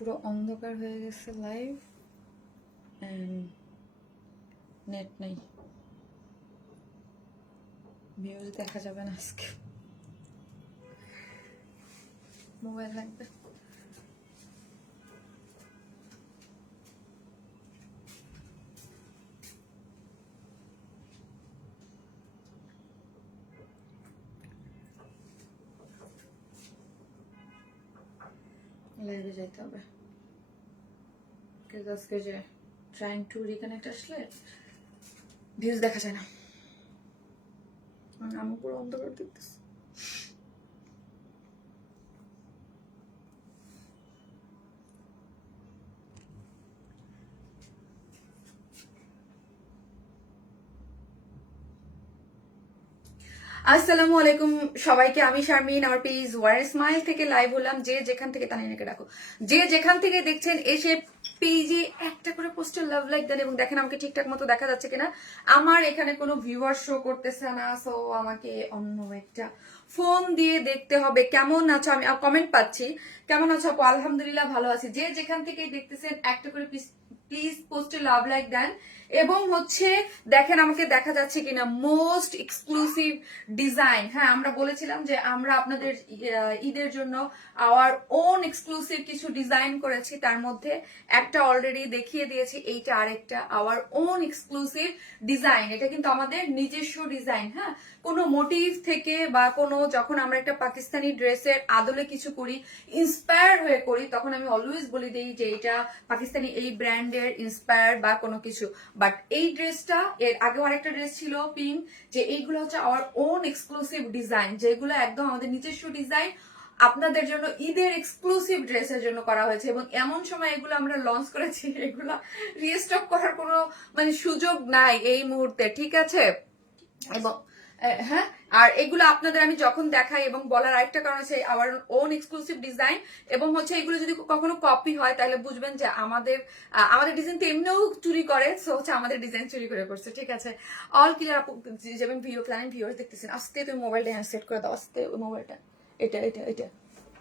পুরো অন্ধকার হয়ে গেছে লাইভ এন্ড নেট নেই, ভিউজ দেখা যাবে না আজকে, মোবাইল লাগবে। লাইভে যাইতে হবে, আজকে যে ট্রাইং টু রিকানেক্ট আসলে ভিউজ দেখা যায় না, আমি পুরো অন্ধকার দেখতেছি। আসসালামু আলাইকুম সবাইকে, আমি শারমিন, আমার পেজ ওয়ার স্মাইল থেকে লাইভ হলাম। যে যেখান থেকে, তানিয়াকে ডাকো, যে যেখান থেকে দেখছেন এসে পেজে একটা করে পোস্টার লাভ লাইক দেন এবং দেখেন আমাকে ঠিকঠাক মতো দেখা যাচ্ছে কিনা। আমার এখানে কোনো ভিউয়ার শো করতেছে না, সো আমাকে অন্য একটা ফোন দিয়ে দেখতে হবে। কেমন আছো? আমি কমেন্ট পাচ্ছি, কেমন আছো আপু? আলহামদুলিল্লাহ ভালো আছি। যে যেখান থেকে দেখতেছেন একটা করে প্লিজ পোস্টে লাভ লাইক দেন এবং হচ্ছে দেখেন আমাকে দেখা যাচ্ছে কিনা। মোস্ট এক্সক্লুসিভ ডিজাইন, হ্যাঁ আমরা বলেছিলাম যে আমরা আপনাদের ঈদের জন্য আওয়ার ওন এক্সক্লুসিভ কিছু ডিজাইন করেছি, তার মধ্যে একটা অলরেডি দেখিয়ে দিয়েছি, এইটা আরেকটা আওয়ার ওন এক্সক্লুসিভ ডিজাইন। এটা কিন্তু আমাদের নিজস্ব ডিজাইন, হ্যাঁ কোনো মোটিভ থেকে বা কোনো, যখন আমরা একটা পাকিস্তানি ড্রেসের আদলে কিছু করি, ইন্সপায়ার হয়ে করি, তখন আমি অলওয়েজ বলে দিই যে এটা পাকিস্তানি এই ব্র্যান্ডের ইন্সপায়ার বা কোনো কিছু। বাট এই ড্রেসটা, এর আগেও আরেকটা ড্রেস ছিল পিঙ্ক, যে এইগুলো হচ্ছে আওয়ার ওন এক্সক্লুসিভ ডিজাইন, যেগুলো একদম আমাদের নিজস্ব ডিজাইন, আপনাদের জন্য ঈদের এক্সক্লুসিভ ড্রেসের জন্য করা হয়েছে। এবং এমন সময় এগুলো আমরা লঞ্চ করেছি, এগুলো রিস্টক করার কোনো মানে সুযোগ নাই এই মুহূর্তে, ঠিক আছে? এবং হ্যাঁ, আর এগুলো আপনাদের আমি যখন দেখাই এবং বলার আরেকটা কারণ হচ্ছে আওয়ার ওন এক্সক্লুসিভ ডিজাইন, এবং হচ্ছে এগুলো যদি কখনো কপি হয় তাহলে বুঝবেন যে আমাদের ডিজাইন তো এমনিও চুরি করে, সো হচ্ছে আমাদের ডিজাইন চুরি করে করছে, ঠিক আছে? অল ক্লিয়ার আপু, যেমন ভিডিও প্ল্যান ভিউয়ার্স দেখতেছেন, আস্তে তুমি মোবাইলটা হ্যাঁ সেট করে দাও, আস্তে ওই মোবাইলটা, এটা এটা এটা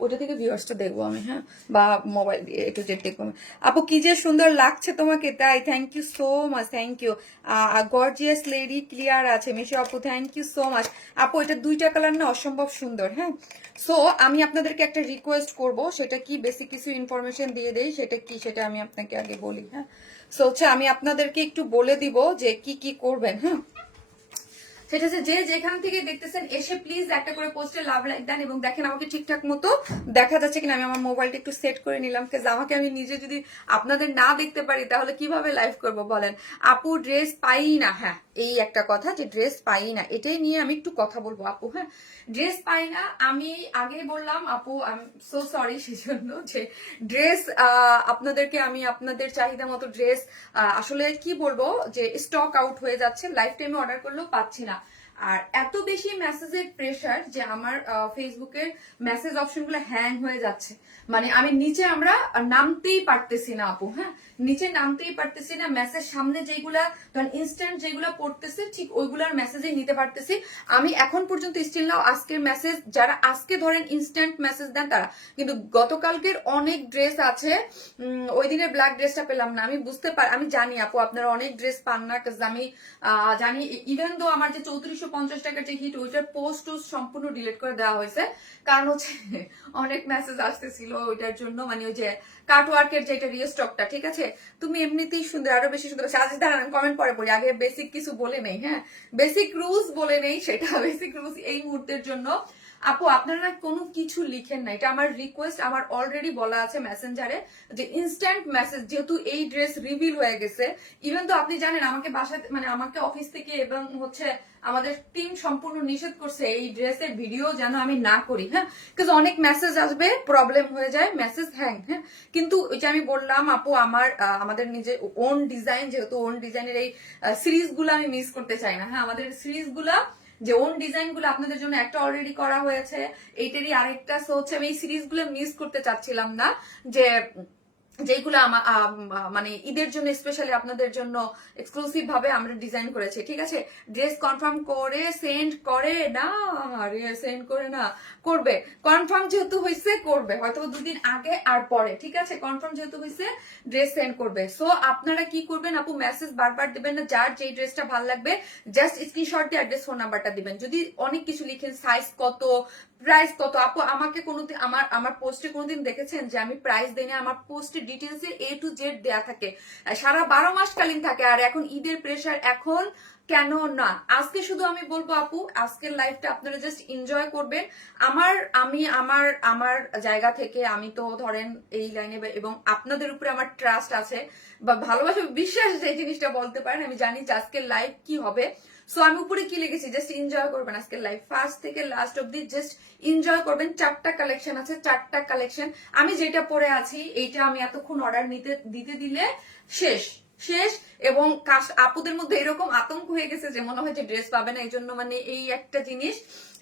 ওটা থেকে ভিউয়ার্সটা দেখবো আমি, হ্যাঁ, বা মোবাইল দিয়ে একটু যেটা দেখবো। আপু কি যে সুন্দর লাগছে তোমাকে, তাই thank you so much, thank you. Gorgeous lady clear আছে মিশু আপু, থ্যাংক ইউ সো মাচ। আপু এটা দুইটা কালার না অসম্ভব সুন্দর, হ্যাঁ। সো আমি আপনাদেরকে একটা রিকোয়েস্ট করব, সেটা কি বেসিক কিছু ইনফরমেশন দিয়ে দেই, সেটা কি সেটা আমি আপনাকে আগে বলি, হ্যাঁ। সো হচ্ছে আমি আপনাদেরকে একটু বলে দিব যে কি কি করবেন, হ্যাঁ। সেটা হচ্ছে যে যেখান থেকে দেখতেছেন এসে প্লিজ একটা করে পোস্টে লাভ লাইক দেন এবং দেখেন আমাকে ঠিকঠাক মতো দেখা যাচ্ছে কিনা। আমি আমার মোবাইলটা একটু সেট করে নিলাম, আমাকে আমি নিজে যদি আপনাদের না দেখতে পারি তাহলে কিভাবে লাইভ করব বলেন? আপু ড্রেস পাই না, হ্যাঁ এই একটা কথা যে ড্রেস পাই না, এটাই নিয়ে আমি একটু কথা বলবো আপু, হ্যাঁ। ড্রেস পাই না, আমি আগেই বললাম আপু, আই এম সো সরি সেজন্য যে ড্রেস আপনাদেরকে আমি আপনাদের চাহিদা মতো ড্রেস আসলে কি বলবো যে স্টক আউট হয়ে যাচ্ছে, লাইফ টাইমে অর্ডার করলেও পাচ্ছি না। আর এত বেশি মেসেজের প্রেশার যে আমার ফেসবুকের মেসেজ অপশনগুলো হ্যাং হয়ে যাচ্ছে, মানে আমি নিচে আমরা নামতেই পারতেছি না আপু, হ্যাঁ নিচে নামতেই পারতেছি না। মেসেজ সামনে যেগুলা ধরেন ইনস্ট্যান্ট যেগুলা পড়তেছে ঠিক ওইগুলার মেসেজে নিতে পারতেছি আমি এখন পর্যন্ত। স্টিল নাও আজকের মেসেজ যারা আজকে ধরেন ইনস্ট্যান্ট মেসেজ দেন তারা, কিন্তু গতকালকের অনেক ড্রেস আছে, ওই দিনের ব্ল্যাক ড্রেসটা পেলাম না, আমি বুঝতে পারি, আমি জানি আপু আপনারা অনেক ড্রেস পান না, আমি জানি। ইভেন দো আমার যে 3450 টাকার যে হিট, ওইটার পোস্ট সম্পূর্ণ ডিলিট করে দেওয়া হয়েছে, কারণ হচ্ছে অনেক মেসেজ আসতেছিল ওইটার জন্য, মানে ওই যে কাটওয়ার্কের যেটা রিস্টকটা, ঠিক আছে? তুমি এমনিতেই সুন্দর, আরো বেশি সুন্দর। সাজিদ দাঁড়ান, কমেন্ট পরে পড়ি, আগে বেসিক কিছু বলে নেই, হ্যাঁ বেসিক রুলস বলে নেই, সেটা বেসিক রুলস এই মুহূর্তের জন্য। আপু আপনারা কোনো কিছু লিখেন না, এটা আমার রিকোয়েস্ট, আমার অলরেডি বলা আছে মেসেঞ্জারে যে ইনস্ট্যান্ট মেসেজ, যেহেতু এই ড্রেস রিভিল হয়ে গেছে, ইভেন তো আপনি জানেন আমাকে বাসায় মানে আমাকে অফিস থেকে এবং হচ্ছে আমাদের টিম সম্পূর্ণ নিষেধ করছে এই ড্রেসের ভিডিও যেন আমি না করি, হ্যাঁ বিকজ অনেক মেসেজ আসবে, প্রবলেম হয়ে যায়, মেসেজ হ্যাং, হ্যাঁ। কিন্তু ওই যে আমি বললাম আপু আমাদের নিজের ওন ডিজাইন, যেহেতু ওন ডিজাইনের এই সিরিজ গুলো আমি মিস করতে চাই না, হ্যাঁ আমাদের সিরিজ গুলা যে ওন ডিজাইন গুলো আপনাদের জন্য একটা অলরেডি করা হয়েছে, এইটারই আরেকটা, সো হচ্ছে আমি এই সিরিজ গুলো মিস করতে চাচ্ছিলাম না, যে যেগুলো মানে ঈদের জন্য স্পেশালি আপনাদের জন্য এক্সক্লুসিভ ভাবে আমরা ডিজাইন করেছি, ঠিক আছে। ড্রেস কনফার্ম করে সেন্ড করে না, আরে সেন্ড করে না, করবে। কনফার্ম যেহেতু হয়েছে করবে, হয়তো দুদিন আগে আর পরে, ঠিক আছে। কনফার্ম যেহেতু হয়েছে ড্রেস সেন্ড করবে। সো আপনারা কি করবেন আপু, মেসেজ বারবার দিবেন না, যার যেই ড্রেসটা ভালো লাগবে জাস্ট স্ক্রিনশট দিয়ে অ্যাড্রেস ফোন নাম্বারটা দিবেন। যদি অনেক কিছু লিখেন সাইজ কত, প্রাইস কত, আপু আমাকে কোনোদিন আমার পোস্টে কোনোদিন দেখেছেন যে আমি প্রাইস দেই না? আমার পোস্টে ডিটেলসে A to Z দেয়া থাকে, সারা 12 মাস কালীন থাকে। আর এখন ঈদের প্রেসার, এখন কেন না, আজকে শুধু আমি বলবো আপু, আজকের লাইফটা আপনারা জাস্ট এনজয় করবেন। আমি আমার জায়গা থেকে আমি তো ধরেন এই লাইনে, এবং আপনাদের উপরে আমার ট্রাস্ট আছে বা ভালোবাসা বিশ্বাস, যে জিনিসটা বলতে পারেন। আমি জানি যে আজকের লাইফ কি হবে। সো আমি উপরে কি লিখেছি, জাস্ট এনজয় করবেন আজকের লাইফ, ফার্স্ট থেকে লাস্ট অব্দি জাস্ট এনজয় করবেন। 4টা কালেকশন আছে, 4টা কালেকশন। আমি যেটা পরে আছি এইটা আমি এতক্ষণ অর্ডার দিতে দিলে শেষ শেষ। এবং আপুদের মধ্যে এরকম আতঙ্ক হয়ে গেছে যে মনে হয় যে ড্রেস পাবে না, এই জন্য মানে এই একটা জিনিস,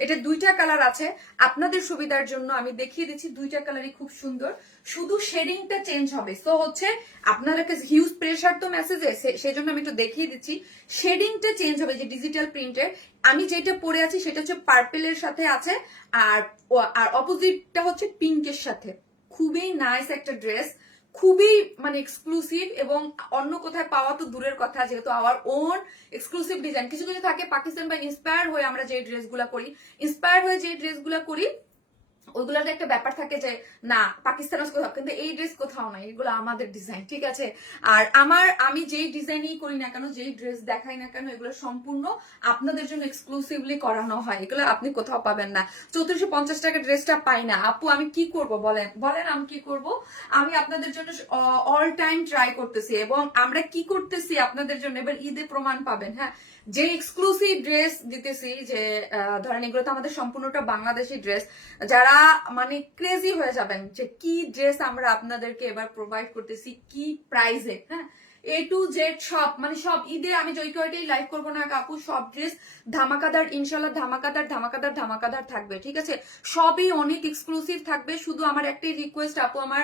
এটা 2টা কালার আছে। আপনাদের সুবিধার জন্য আমি দেখিয়ে দিচ্ছি, 2টা কালারই খুব সুন্দর, শুধু শেডিংটা চেঞ্জ হবে। সো হচ্ছে আপনার একটা হিউজ প্রেশার তো মেসেজে, সেজন্য আমি একটু দেখিয়ে দিচ্ছি। শেডিংটা চেঞ্জ হবে, যে ডিজিটাল প্রিন্টের। আমি যেটা পরে আছি সেটা হচ্ছে পার্পেলের সাথে আছে, আর অপোজিটটা হচ্ছে পিঙ্কের সাথে। খুবই নাইস একটা ড্রেস, খুবই মানে এক্সক্লুসিভ, এবং অন্য কোথায় পাওয়া তো দূরের কথা, যেহেতু আওয়ার ওন এক্সক্লুসিভ ডিজাইন। কিছু কিছু থাকে পাকিস্তান বা ইন্সপায়ার হয়ে আমরা যে ড্রেসগুলা করি, ইন্সপায়ার হয়ে যে ড্রেসগুলা করি ওইগুলোর একটা ব্যাপার থাকে যে না পাকিস্তান কোথাও, কিন্তু এই ড্রেস কোথাও নাই, এগুলো আমাদের ডিজাইন, ঠিক আছে। আর আমি যেই ডিজাইনই করি না কেন, যেই ড্রেস দেখাই না কেন, এগুলো সম্পূর্ণ আপনাদের জন্য এক্সক্লুসিভলি করানো হয়, এগুলো আপনি কোথাও পাবেন না। 3450 টাকা ড্রেসটা পাই না আপু, আমি কি করব বলেন বলেন, আমি কি করব? আমি আপনাদের জন্য অল টাইম ট্রাই করতেছি, এবং আমরা কি করতেছি আপনাদের জন্য এবার ঈদে প্রমাণ পাবেন। হ্যাঁ, যে এক্সক্লুসিভ ড্রেস দিতেছি, যে ধরেন এগুলো তো আমাদের সম্পূর্ণটা বাংলাদেশি ড্রেস, যারা মানে ক্রেজি হয়ে যাবেন যে কি ড্রেস আমরা আপনাদেরকে এবার প্রোভাইড করতেছি, কি প্রাইসে। হ্যাঁ, A to Z সব, মানে সব ঈদে আমি জয় কয়টাই লাইভ করবো না কাকু, সব ড্রেস ধামাকাদার, ইনশাল্লাহ ধামাকাদার ধামাকাদার ধামাকাদার থাকবে, ঠিক আছে। সবই অনেক এক্সক্লুসিভ থাকবে। শুধু আমার একটাই রিকোয়েস্ট আপু, আমার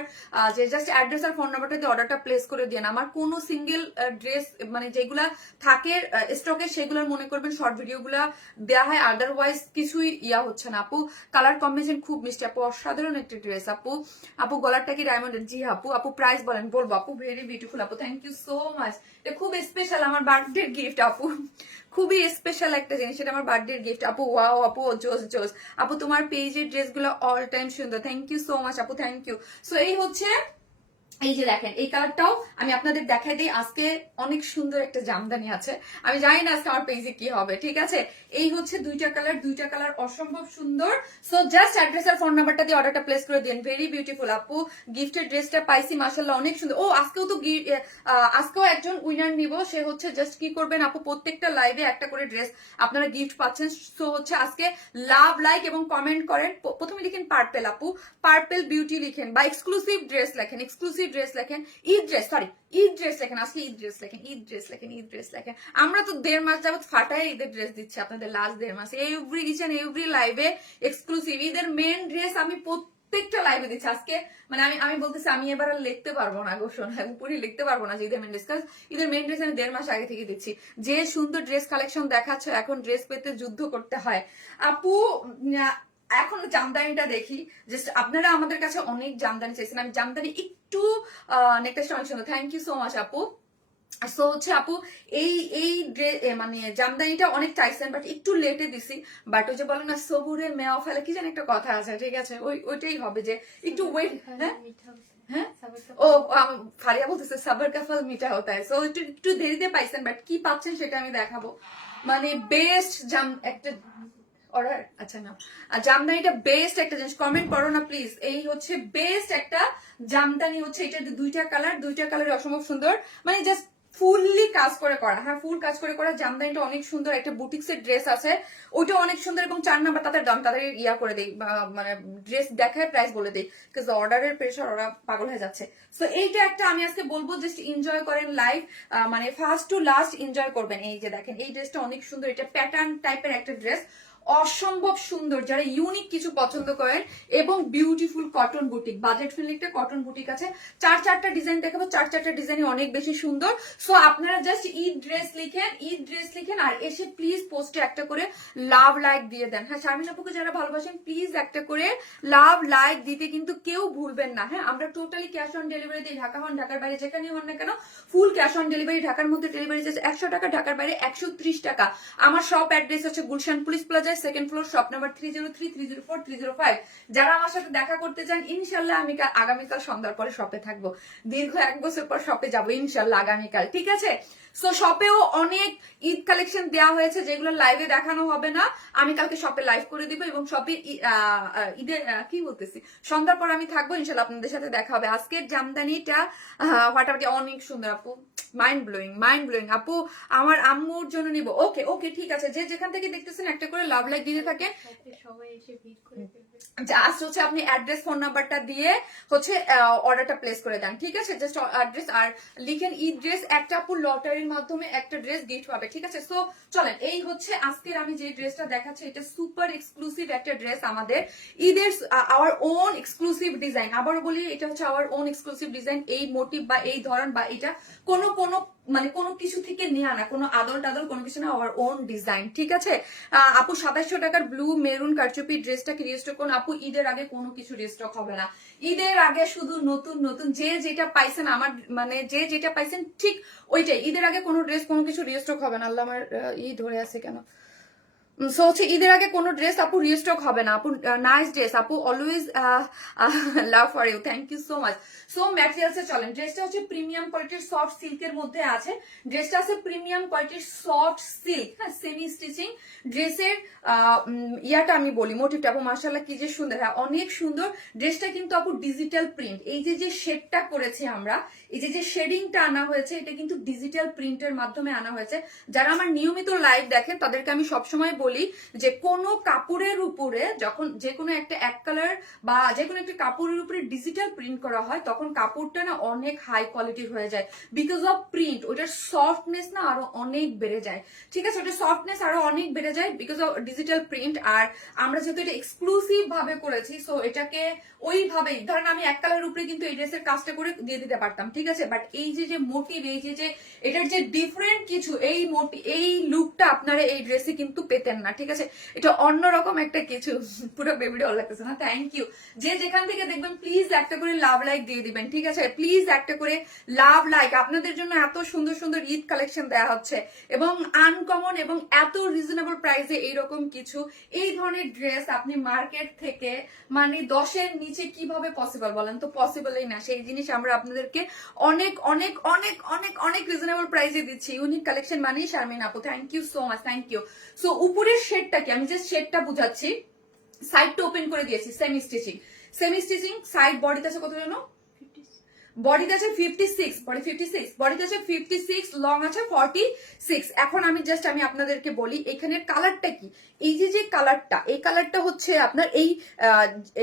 যে জাস্ট অ্যাড্রেস আর ফোন নাম্বারটা দিয়ে অর্ডারটা প্লেস করে দিন। আমার কোনো সিঙ্গেল ড্রেস মানে যেগুলা থাকে স্টকে, সেগুলোর মনে করবেন শর্ট ভিডিওগুলা দেওয়া হয়, আদারওয়াইজ কিছুই হচ্ছে না আপু। কালার কম্বিনেশন খুব মিষ্টি আপু, অসাধারণ একটা ড্রেস আপু। আপু গলারটা কি ডায়মন্ডের? জি আপু। আপু প্রাইস বলেন, বলবো আপু। ভেরি বিউটিফুল আপু, থ্যাংক ইউ সো মাচ। এটা খুব স্পেশাল, আমার বার্থডে গিফট আপু, খুবই স্পেশাল একটা জিনিস, এটা আমার বার্থডে গিফট আপু। ওয়াও আপু, জোস জোস আপু, তোমার পেজের ড্রেসগুলো অল টাইম সুন্দর, থ্যাংক ইউ সো মাচ আপু, থ্যাংক ইউ। সো এই হচ্ছে, এই যে দেখেন এই কালারটাও আমি আপনাদের দেখাই দিই। আজকে অনেক সুন্দর একটা জামদানি আছে, আমি জানি না আজকে আমার পেজে কি হবে, ঠিক আছে। এই হচ্ছে 2টা কালার, 2টা কালার অসম্ভব সুন্দর। সো জাস্ট অ্যাড্রেস আর ফোন নাম্বারটা দিয়ে অর্ডারটা প্লেস করে দিন। ভেরি বিউটিফুল আপু, গিফটের ড্রেসটা পাইছি মাশাআল্লাহ, অনেক সুন্দর। ও আজকেও তো আজকেও একজন উইনার নিব, সে হচ্ছে জাস্ট কি করবেন আপু, প্রত্যেকটা লাইভে একটা করে ড্রেস আপনারা গিফট পাচ্ছেন। সো হচ্ছে আজকে লাভ, লাইক এবং কমেন্ট করেন। প্রথমে লিখেন পার্পেল আপু, পার্পেল বিউটি লিখেন, বা এক্সক্লুসিভ ড্রেস লেখেন, এক্সক্লুসিভ ড্রেস লেখেন, Eid dress, sorry Eid dress লেখেন, আজকে ঈদ ড্রেস লেখেন, ঈদ ড্রেস লেখেন, ঈদ ড্রেস লেখেন। আমরা তো 1.5 মাস যাবত ফাটায় ঈদের ড্রেস দিচ্ছি আপনাদের, লাস্ট 1.5 মাস এভরি ইচ এন্ড এভরি লাইভে এক্সক্লুসিভ ঈদের মেন ড্রেস আমি প্রত্যেকটা লাইভে দিচ্ছি। আজকে মানে আমি বলতেছি আমি এবার আর লিখতে পারবো না গো, শোনা উপরে লিখতে পারবো না যে ঈদের মেন ড্রেস, কারণ ঈদের মেন ড্রেস আমি 1.5 মাস আগে থেকে দিচ্ছি। যে সুন্দর ড্রেস কালেকশন দেখাচ্ছে, এখন ড্রেস পেতে যুদ্ধ করতে হয় আপু। এখন জামদানিটা দেখি, জাস্ট আপনারা আমাদের কাছে অনেক জামদানি চাইছেন, আমি জামদানি একটু নেকলেসটা অনেক সুন্দর, থ্যাংক ইউ সো মাচ আপু। সো হচ্ছে আপু এই মানে জামদানিটা অনেক চাইছেন, বাট একটু লেটে দিছি। বাট ওই যে বলো না সবুরের মেয়া ফেলে, কি জানি একটা কথা আছে, ঠিক আছে, ওইটাই হবে যে একটু ওয়েট। হ্যাঁ হ্যাঁ, ও ফারিয়া বলতেছে সাবার কা ফল মিঠা হতা হয়। সো একটু দেরিতে পাইছেন, বাট কি পাচ্ছেন সেটা আমি দেখাবো। মানে বেস্ট একটা অর্ডার, আচ্ছা না জামদানিটা বেস্ট একটা জিনিস, কমেন্ট করো না প্লিজ। এই হচ্ছে বেস্ট একটা জামদানি, হচ্ছে এটা 2টা কালার, 2টা কালার অসম্ভব সুন্দর, মানে জাস্ট ফুললি কাজ করে করা। হ্যাঁ, ফুল কাজ করে করা জামদানিটা অনেক সুন্দর। একটা বুটিক্সের ড্রেস আছে, ওইটা অনেক সুন্দর। এবং 4 নাম্বার তাদের দাম তাদের করে দেই, মানে ড্রেস দেখায় প্রাইস বলে দেই, বিকজ অর্ডারের প্রেশার, ওরা পাগল হয়ে যাচ্ছে। সো এইটা একটা আমি আজকে বলবো, জাস্ট এনজয় করেন লাইভ, মানে ফার্স্ট টু লাস্ট এনজয় করবেন। এই যে দেখেন এই ড্রেসটা অনেক সুন্দর, এটা প্যাটার্ন টাইপের একটা ড্রেস, অসম্ভব সুন্দর, যারা ইউনিক কিছু পছন্দ করেন এবং beautiful cotton boutique, budget friendly একটা কটন বুটিক আছে। চারটা ডিজাইন দেখাবো, চারটা ডিজাইনই অনেক বেশি সুন্দর। সো আপনারা জাস্ট ঈদ ড্রেস লিখেন আর এসে প্লিজ পোস্টে একটা করে লাভ লাইক দিয়ে দেন। হ্যাঁ, শারমিন আপুকে যারা ভালোবাসেন প্লিজ একটা করে লাভ লাইক দিতে কিন্তু কেউ ভুলবেন না। হ্যাঁ, আমরা টোটালি ক্যাশ অন ডেলিভারি দিই, ঢাকা হন ঢাকার বাইরে যেখানে হন না কেন ফুল ক্যাশ অন ডেলিভারি। ঢাকার মধ্যে ডেলিভারি চার্জ 100 টাকা, ঢাকার বাইরে 130 টাকা। আমার শপ অ্যাড্রেস হচ্ছে গুলশান পুলিশ প্লাজার, সেকেন্ড ফ্লোর, শপ নাম্বার 303, 304, 305। যারা আমার সাথে দেখা করতে চান ইনশাল্লাহ আমি আগামীকাল সন্ধ্যার পরে শপে থাকবো। দীর্ঘ 1 বছর পর শপে যাবো ইনশাল্লাহ আগামীকাল, ঠিক আছে? সো শপেও অনেক ঈদ কালেকশন দেওয়া হয়েছে যেগুলো লাইভে দেখানো হবে না, আমি কালকে শপে লাইভ করে দিব এবং শপে ঈদের কি বলতেছি সন্ধ্যার পর আমি থাকবো ইনশাল্লাহ, আপনাদের সাথে দেখা হবে। আজকের জামদানিটা ফাটাফাটি অনেক সুন্দর আপু, মাইন্ড ব্লোয়িং আপু, আমার আম্মুর জন্য নিব। ওকে ওকে ঠিক আছে, যে যেখান থেকে দেখতেছেন একটা করে লাভ লাইক দিতে থাকে। জাস্ট হচ্ছে আপনি অ্যাড্রেস ফোন নাম্বারটা দিয়ে হচ্ছে অর্ডারটা প্লেস করে দেন, ঠিক আছে? জাস্ট অ্যাড্রেস আর লিখেন ঈদ ড্রেস, একটা আপুর লটারির মাধ্যমে একটা ড্রেস গিফট পাবে, ঠিক আছে? সো চলেন, এই হচ্ছে আজকের আমি যে ড্রেসটা দেখাচ্ছি, এটা সুপার এক্সক্লুসিভ একটা ড্রেস, আমাদের ঈদের আওয়ার ওন এক্সক্লুসিভ ডিজাইন। আবারও বলি, এটা হচ্ছে আওয়ার ওন এক্সক্লুসিভ ডিজাইন। এই মোটিভ বা এই ধরন বা এটা কোনো মানে কোনো কিছু থেকে নেওয়া না, কোনো আদল টাদল কোনো কিছু না, আওয়ার ওন ডিজাইন, ঠিক আছে? আপু 2700 টাকার ব্লু মেরুন কারচুপি ড্রেসটাকে রিস্টক করুন। আপু ঈদের আগে কোনো কিছু রিস্টক হবে না, ঈদের আগে শুধু নতুন যে যেটা পাইছেন, আমার মানে যে যেটা পাইছেন ঠিক ওইটাই। ঈদের আগে কোনো ড্রেস কোনো কিছু রিস্টক হবে না। আল্লাহ, আমার ধরে আছে কেন? সো হচ্ছে ঈদের আগে কোনো ড্রেস আপু রিস্টক হবে না। আপু নাইস ড্রেস আপু, always love for you, thank you so much. So ম্যাটেরিয়ালসে চলেন, ড্রেসটা হচ্ছে প্রিমিয়াম কোয়ালিটির সফট সিল্কের মধ্যে আছে। ড্রেসটা আছে প্রিমিয়াম কোয়ালিটির সফট সিল্ক, হ্যাঁ, সেমি স্টিচিং ড্রেসের ইয়াটা আমি বলি মোটিভটা আপু মাশাআল্লাহ কি যে সুন্দর, হ্যাঁ অনেক সুন্দর। ড্রেসটা কিন্তু আপু ডিজিটাল প্রিন্ট, এই যে শেডটা করেছি আমরা, এই যে শেডিংটা আনা হয়েছে, এটা কিন্তু ডিজিটাল প্রিন্টের মাধ্যমে আনা হয়েছে। যারা আমার নিয়মিত লাইভ দেখেন তাদেরকে আমি সবসময় বলি যে কোনো কাপড়ের উপরে যখন যে কোনো একটা এক কালার বা যে কোনো একটা কাপড়ের উপরে ডিজিটাল প্রিন্ট করা হয়, তখন কাপড়টা না অনেক হাই কোয়ালিটির হয়ে যায় বিকজ অফ প্রিন্ট। ওটার সফটনেস না আরো অনেক বেড়ে যায়, ঠিক আছে? ওটার সফটনেস আরো অনেক বেড়ে যায় বিকজ অফ ডিজিটাল প্রিন্ট। আর আমরা যেহেতু এটা এক্সক্লুসিভ ভাবে করেছি, সো এটাকে ওইভাবেই ধরেন আমি এক কালারের উপরে কিন্তু এই ড্রেসের কাজটা করে দিয়ে দিতে পারতাম, ঠিক আছে? বাট এই যে মোটিভ, এই যে এটার যে ডিফারেন্ট কিছু, এই লুকটা আপনারা এই ড্রেসে কিন্তু পেতেন না, ঠিক আছে? এটা অন্যরকম একটা কিছু। পুরো বেবিটা ভালো লাগতেছে না, থ্যাংক ইউ। যে যেখান থেকে দেখবেন প্লিজ একটা করে লাভ লাইক দিয়ে দিবেন, ঠিক আছে? প্লিজ একটা করে লাভ লাইক। আপনাদের জন্য এত সুন্দর সুন্দর ঈদ কালেকশন দেওয়া হচ্ছে এবং আনকমন এবং এত রিজনেবল প্রাইসে এইরকম কিছু এই ধরনের ড্রেস আপনি মার্কেট থেকে মানে 10-এর নিচে কিভাবে পসিবল বলেন তো? পসিবলই না। সেই জিনিস আমরা আপনাদেরকে অনেক অনেক অনেক অনেক অনেক রিজনেবল প্রাইসে দিচ্ছি। ইউনিক কালেকশন মানেই শারমিন আপু, thank you so much, thank you. So উপরের শেডটাকে আমি জাস্ট শেডটা বুঝাচ্ছি, সাইডটা ওপেন করে দিয়েছি, সেমি স্টিচিং সাইড। বডিতে আছে কত জানো? বডিতে আছে 56, বডিতে আছে 56, লং আছে 46। এখন আমি আপনাদেরকে বলি এখানের কালারটা কি। এই যে কালারটা, এই কালারটা হচ্ছে আপনার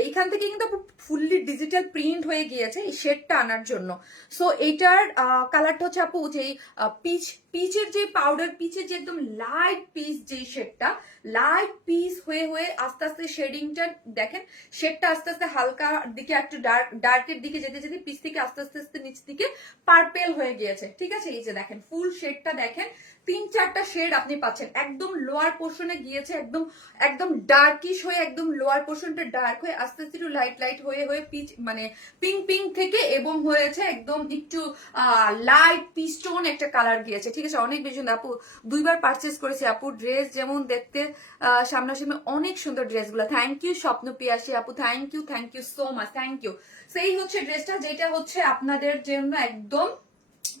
এইখান থেকে কিন্তু ফুললি ডিজিটাল প্রিন্ট হয়ে গিয়েছে এই শেডটা আনার জন্য। সো এইটার কালারটা হচ্ছে আপু যে পিচের যে পাউডার পিচের যে একদম লাইট পিচ, যে শেডটা লাইট পিচ হয়ে আস্তে আস্তে শেডিংটা দেখেন, শেডটা আস্তে আস্তে হালকা দিকে একটু ডার্কের দিকে যেতে পিচ থেকে আস্তে আস্তে নিচ দিকে পার্পেল হয়ে গিয়েছে, ঠিক আছে? এই যে দেখেন ফুল শেডটা দেখেন, 3-4টা শেড আপনি পাচ্ছেন। একদম লোয়ার পোর্শনে গিয়েছে একদম ডার্কিশ হয়ে, একদম লোয়ার পোর্শনটা ডার্ক হয়ে আস্তে আস্তে একটু লাইট হয়ে পিচ মানে পিঙ্ক থেকে এবং হয়েছে একদম একটু লাইট পিস্টোন একটা কালার গিয়েছে, ঠিক আছে? অনেক বেশি সুন্দর আপু, 2বার পারচেস করেছি আপু। ড্রেস যেমন দেখতে সামনাসামনি অনেক সুন্দর ড্রেসগুলো। থ্যাংক ইউ স্বপ্ন পিয়াসী আপু, thank you so much, thank you. সেই হচ্ছে ড্রেসটা, যেটা হচ্ছে আপনাদের জন্য একদম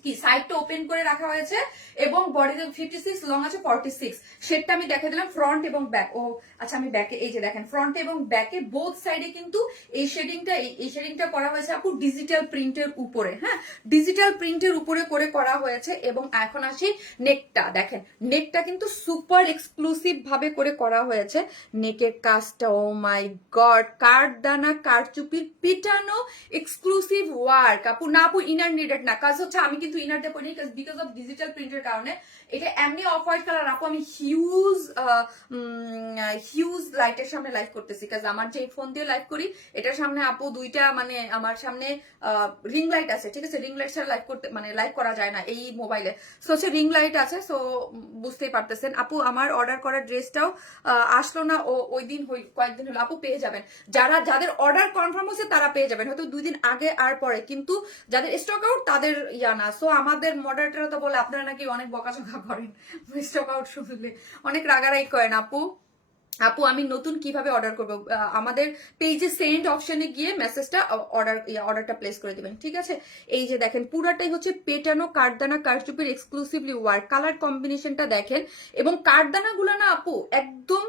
কি সাইডটা ওপেন করে রাখা হয়েছে এবং বডিতে 56, লং আছে 46। শেডটা আমি দেখে দিলাম ফ্রন্ট এবং ব্যাক। ও আচ্ছা, আমি ব্যাকে এই যে দেখেন ফ্রন্ট এবং ব্যাকে বোথ সাইডে কিন্তু এই শেডিংটা করা হয়েছে আপু ডিজিটাল প্রিন্টের উপরে, হ্যাঁ ডিজিটাল প্রিন্টের উপরে করে করা হয়েছে। এবং এখন আসি নেকটা, দেখেন নেকটা কিন্তু সুপার এক্সক্লুসিভ ভাবে করে করা হয়েছে। নেকের কাজটা ও মাই গড, কারচুপির পিটানো এক্সক্লুসিভ ওয়ার্ক আপু। না আপু ইনার নিডেড না, কাজ হচ্ছে আমি কিন্তু কিন্তু ইনার দিয়ে পরিনি বিকজ অফ ডিজিটাল প্রিন্টের কারণে। এটা এমনি অফ হোয়াইট কালার আপু, আমি হিউজ লাইটের সামনে লাইভ করতেছি, কাজ আমার যে ফোন দিয়ে লাইভ করি এটার সামনে আপু দুইটা মানে আমার সামনে রিং লাইট আছে, ঠিক আছে, রিং লাইট ছাড়া লাইভ করতে মানে লাইভ করা যায় না এই মোবাইলে। সো হচ্ছে রিং লাইট আছে, সো বুঝতেই পারতেছেন। আপু আমার অর্ডার করা ড্রেসটাও আসলো না, ও ওই দিন কয়েকদিন হলো, আপু পেয়ে যাবেন। যাদের অর্ডার কনফার্ম হচ্ছে তারা পেয়ে যাবেন, হয়তো 2 দিন আগে আর পরে, কিন্তু যাদের স্টক আউট তাদের ইয়া না। সো আমাদের মডারেটর তো বলে আপনারা নাকি অনেক বকাঝকা করেন স্টক আউট শুনলে, অনেক রাগারাগি করেন। আপু আমি নতুন কিভাবে অর্ডার করবো? আমাদের পেজে সেন্ড অপশনে গিয়ে মেসেজটা অর্ডারটা প্লেস করে দিবেন, ঠিক আছে। এই যে দেখেন পুরাটাই হচ্ছে পেটানো কাঠদানা কারচুপির এক্সক্লুসিভলি ওয়ার্ক, কালার কম্বিনেশনটা দেখেন, এবং কাঠদানা গুলো না আপু একদম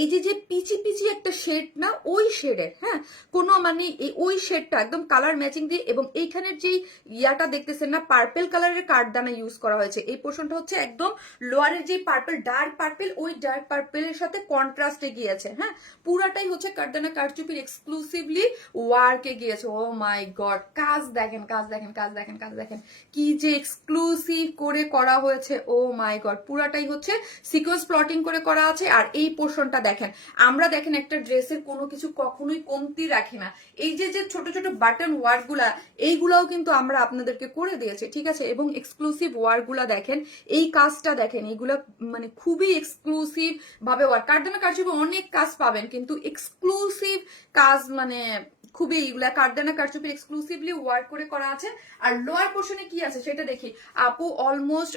এই যে পিচি পিচি একটা শেড না, ওই শেডের, হ্যাঁ, কোনো মানে ওই শেডটা একদম কালার ম্যাচিং দিয়ে, এবং এইখানের যে ইয়াটা দেখতেছেন না পার্পেল কালারের কাঠদানা ইউজ করা হয়েছে। এই পোর্শনটা হচ্ছে একদম লোয়ারের যে পার্পেল, ডার্ক পার্পেল, ওই ডার্ক পার্পেলের সাথে কন্ট্রাস্টে গিয়েছে, হ্যাঁ, পুরাটাই হচ্ছে কাঠদানা কারচুপির এক্সক্লুসিভলি ওয়ার্কে গিয়েছে। ও মাই গড, কাজ দেখেন, কাজ দেখেন, কাজ দেখেন, কাজ দেখেন, কি যে এক্সক্লুসিভ করে করা হয়েছে। ও মাই গড, পুরাটাই হচ্ছে সিকোয়েন্স প্লটিং করে করা আছে। আর এই পোর্শনটা দেখেন, আমরা দেখেন একটা ড্রেসের কোনো কিছু কখনোই কমতি রাখি না, এই যে ছোট ছোট বাটন ওয়ার্ক গুলা, এইগুলাও কিন্তু আমরা আপনাদেরকে করে দিয়েছি, ঠিক আছে। এবং এক্সক্লুসিভ ওয়ার্ক গুলা দেখেন, এই কাজটা দেখেন, এইগুলা মানে খুবই এক্সক্লুসিভ ভাবে ওয়ার্ক। কাঠদানা কারচুপি অনেক কাজ পাবেন, কিন্তু এক্সক্লুসিভ কাজ মানে খুবই, এগুলা কাঠদানা কারচুপি এক্সক্লুসিভলি ওয়ার্ক করে করা আছে। আর লোয়ার পোর্শনে কি আছে সেটা দেখি। আপু অলমোস্ট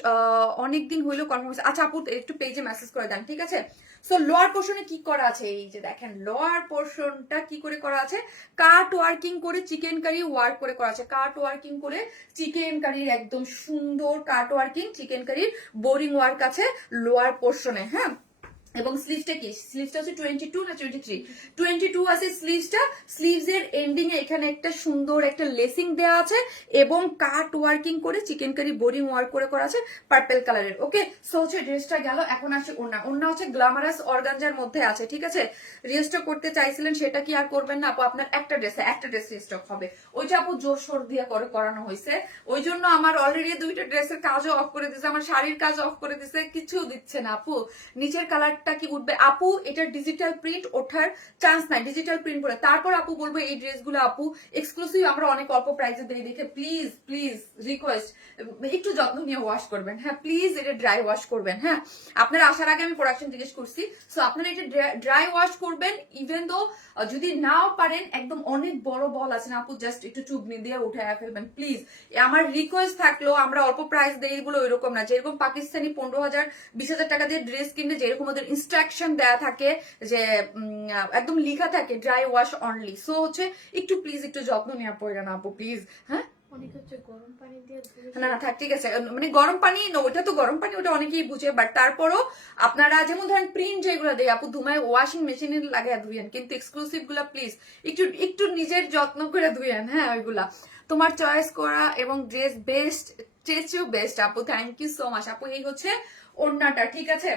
অনেকদিন হইলো কনফার্ম। আচ্ছা আপু একটু পেজে মেসেজ করে দেন, ঠিক আছে। সো লোয়ার পোর্শনে কি করা আছে, এই যে দেখেন লোয়ার পোর্শনটা কি করে করা আছে, কাট ওয়ার্কিং করে চিকেন কারি ওয়ার্ক করে করা আছে, কাট ওয়ার্কিং করে চিকেন কারির একদম সুন্দর কাট ওয়ার্কিং চিকেন কারির বোরিং ওয়ার্ক আছে লোয়ার পোর্শনে, হ্যাঁ। এবং স্লিভসটা কি, স্লিভসটা হচ্ছে 22 না 23, 22 আছে স্লিভসটা। স্লিভস এর এন্ডিং এ এখানে একটা সুন্দর একটা লেসিং দেওয়া আছে, এবং কাট ওয়ার্কিং করে চিকেন কারি বোরিং ওয়ার্ক করে করা আছে পার্পল কালারের। ওকে, সো হচ্ছে ড্রেসটা গেল। এখন আসে ওড়না। ওড়না হচ্ছে গ্ল্যামারাস অর্গানজার মধ্যে আছে, ঠিক আছে। রিস্টক করতে চাইছিলেন, সেটা কি আর করবেন না আপু? আপনার একটা ড্রেস রিস্টক হবে, ওইটা আপু জোর সোর দিয়ে করানো হয়েছে, ওই জন্য আমার অলরেডি 2টা ড্রেসের কাজও অফ করে দিছে, আমার শাড়ির কাজ অফ করে দিছে, কিছু দিচ্ছে না আপু। নিচের কালার কি উঠবে আপু, এটা ডিজিটাল প্রিন্ট ওঠার চান্স নাই, ডিজিটাল প্রিন্ট করে তারপর আপু বলবো এই ড্রেসগুলো আপু এক্সক্লুসিভ আমরা অনেক অল্প প্রাইসে দিয়ে দেখে প্লিজ প্লিজ রিকোয়েস্ট একটু যত্ন নিয়ে ওয়াশ করবেন, হ্যাঁ প্লিজ এটা ড্রাই ওয়াশ করবেন। হ্যাঁ, আপনার আসার আগে আমি প্রোডাকশন জিজ্ঞেস করছি, সো আপনারা এটা ড্রাই ওয়াশ করবেন। ইভেন দো যদি নাও পারেন, একদম অনেক বড় বল আছে না আপু, জাস্ট একটু চুগনি দিয়ে উঠায় ফেলবেন প্লিজ। আমার রিকোয়েস্ট থাকলো, আমরা অল্প প্রাইস দেই এগুলো ওইরকম না, যেরকম পাকিস্তানি 15,000 20,000 টাকা দিয়ে ড্রেস কিনলে যেরকম ওদের ইনস্ট্রাকশন দেয়া থাকে, যে একদম লিখা থাকে ড্রাই ওয়াশ অনলি, সো হচ্ছে একটু প্লিজ একটু যত্ন নেওয়া পড়ে না আপু প্লিজ। হ্যাঁ, না থাক, ঠিক আছে, মানে গরম পানি ওটা তো গরম পানি, ওটা অনেকেই বুঝে, বাট তারপরও আপনারা যেমন ধরেন প্রিন্ট যেগুলো দেয় আপু ধুমায় ওয়াশিং মেশিনে লাগাই ধুয়েন, কিন্তু এক্সক্লুসিভ গুলা প্লিজ একটু একটু নিজের যত্ন করে ধুয়েন, হ্যাঁ ওইগুলা। তোমার চয়েস করা এবং ড্রেস বেস্ট, স্টেচিউ বেস্ট আপু, থ্যাংক ইউ সো মাচ আপু। এই হচ্ছে ওড়নাটা, ঠিক আছে,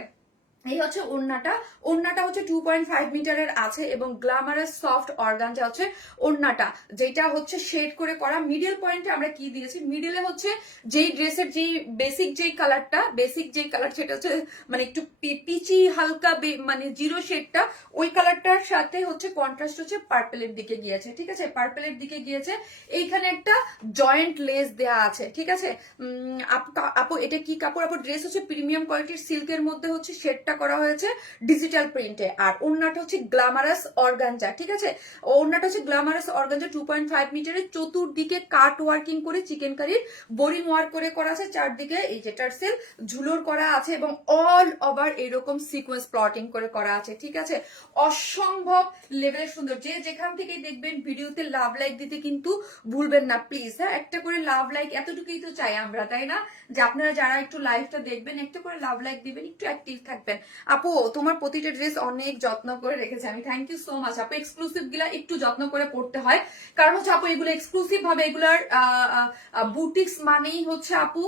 এই হচ্ছে ওড়নাটা। ওড়নাটা হচ্ছে 2.5 মিটারের আছে, এবং গ্ল্যামারাস সফট অর্গানজা হচ্ছে ওড়নাটা, যেটা হচ্ছে শেড করে করা। মিডল পয়েন্টে আমরা কি দিয়েছি, মিডলে হচ্ছে যেই ড্রেসের যেই বেসিক যেই কালারটা, বেসিক যেই কালার সেটা হচ্ছে মানে একটু পিচি হালকা মানে জিরো শেডটা, ওই কালারটার সাথে হচ্ছে কন্ট্রাস্ট হচ্ছে পার্পেলের দিকে গিয়েছে, ঠিক আছে, পার্পেলের দিকে গিয়েছে। এইখানে একটা জয়েন্ট লেস দেয়া আছে, ঠিক আছে। আপু এটা কি কাপড় আপু? ড্রেস হচ্ছে প্রিমিয়াম কোয়ালিটির সিল্কের মধ্যে হচ্ছে শেডটা করা হয়েছে ডিজিটাল প্রিন্টে, আর ওড়নাটা হচ্ছে গ্ল্যামারাস অর্গানজা, ঠিক আছে। ওড়নাটা হচ্ছে গ্ল্যামারাস অর্গানজা 2.5 মিটারের, চতুর্দিকে কাট ওয়ার্কিং করে চিকেন কারির বোরিং ওয়ার্ক করে করা আছে, চারদিকে এই যে টার্সেল ঝুলোর করা আছে, এবং অল ওভার এরকম সিকোয়েন্স প্লটিং করে করা আছে, ঠিক আছে। অসম্ভব লেভেলের সুন্দর। যে যেখান থেকে দেখবেন ভিডিওতে লাভ লাইক দিতে কিন্তু ভুলবেন না প্লিজ, হ্যাঁ একটা করে লাভ লাইক, এতটুকুই তো চাই আমরা, তাই না, যে আপনারা যারা একটু লাইভটা দেখবেন একটা করে লাভ লাইক দিবেন, একটু অ্যাক্টিভ থাকবেন। আপু তোমার প্রতিটা ড্রেস অনেক যত্ন করে রেখেছে, আমি থ্যাংক ইউ সো মাচ আপু। এক্সক্লুসিভ গুলা একটু যত্ন করে পড়তে হয়, কারণ হচ্ছে আপু এগুলো এক্সক্লুসিভ ভাবে, এগুলার বুটিক্স মানেই হচ্ছে আপু,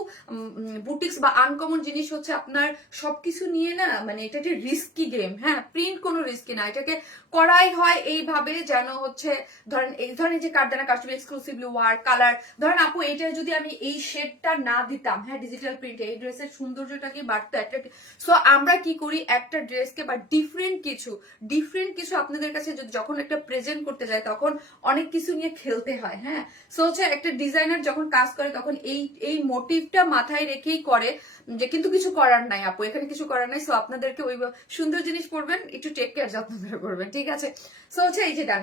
বুটিক্স বা আনকমন জিনিস হচ্ছে আপনার সবকিছু নিয়ে না, মানে এটা একটা রিস্কি গেম, হ্যাঁ প্রিন্ট কোনো রিস্কি না, এটাকে করাই হয় এইভাবে যেন হচ্ছে ধরেন এই ধরনের যে কাঠদানা কাস্টম এক্সক্লুসিভলি ওয়ার কালার, ধরেন আপু এইটা যদি আমি এই শেডটা না দিতাম, হ্যাঁ ডিজিটাল প্রিন্টে এই ড্রেসের সৌন্দর্যটাকে বাড়তো একটা। সো আমরা কি করি একটা ড্রেসকে বা ডিফারেন্ট কিছু আপনাদের কাছে যখন একটা প্রেজেন্ট করতে যায় তখন অনেক কিছু নিয়ে খেলতে হয়, হ্যাঁ। সো হচ্ছে একটা ডিজাইনার যখন কাজ করে তখন এই মোটিভটা মাথায় রেখেই করে, যে কিন্তু কিছু করার নাই আপু, এখানে কিছু করার নাই। সো আপনাদেরকে ওই সুন্দর জিনিস পড়বেন, একটু টেক কেয়ার যত্ন করে করবেন, ঠিক আছে। সো হচ্ছে এই যে ডান,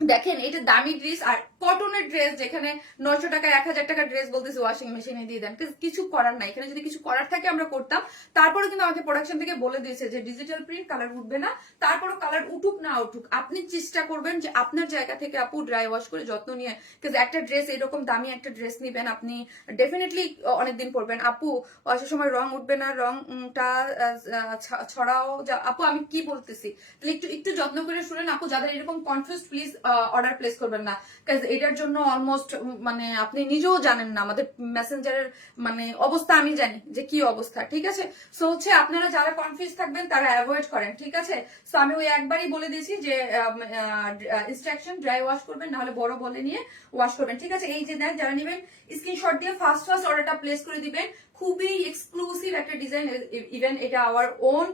দেখেন এটা দামি ড্রেস আর কটনের ড্রেস, যেখানে 900 টাকা 1000 টাকার ড্রেস বলতেছে ওয়াশিং মেশিনে দিয়ে দেন, কিছু করার নাই। এখানে যদি কিছু করার থাকে আমরা করতাম। তারপরে কিন্তু আমাকে প্রোডাকশন থেকে বলে দিয়েছে যে ডিজিটাল প্রিন্ট কালার উঠবে না, তারপরও কালার উঠুক না উঠুক আপনি চেষ্টা করবেন যে আপনার জায়গা থেকে আপু ড্রাই ওয়াশ করে যত্ন নিয়ে, কিন্তু একটা ড্রেস এরকম দামি একটা ড্রেস নিবেন আপনি ডেফিনেটলি অনেকদিন পরবেন আপু, ওয়াশের সময় রং উঠবে না, রংটা ছড়াও আপু আমি কি বলতেছি, তাহলে একটু একটু যত্ন করে শুনেন আপু। যাদের এরকম কনফিউজ প্লিজ অর্ডার প্লেস করবেন না, কারণ এটার জন্য অলমোস্ট মানে আপনি নিজেও জানেন না আমাদের মেসেঞ্জারের মানে অবস্থা, আমি জানি যে কি অবস্থা, ঠিক আছে। সো হচ্ছে আপনারা যারা কনফিউজ থাকবেন তারা অ্যাভয়েড করেন, ঠিক আছে। সো আমি ওই একবারই বলে দিয়েছি যে ইনস্ট্রাকশন ড্রাই ওয়াশ করবেন, নাহলে বড় বলে নিয়ে ওয়াশ করবেন, ঠিক আছে। এই যে দেন যারা নেবেন স্ক্রিনশট দিয়ে ফার্স্ট অর্ডারটা প্লেস করে দিবেন। খুবই এক্সক্লুসিভ একটা ডিজাইন, ইভেন এটা আওয়ার ওন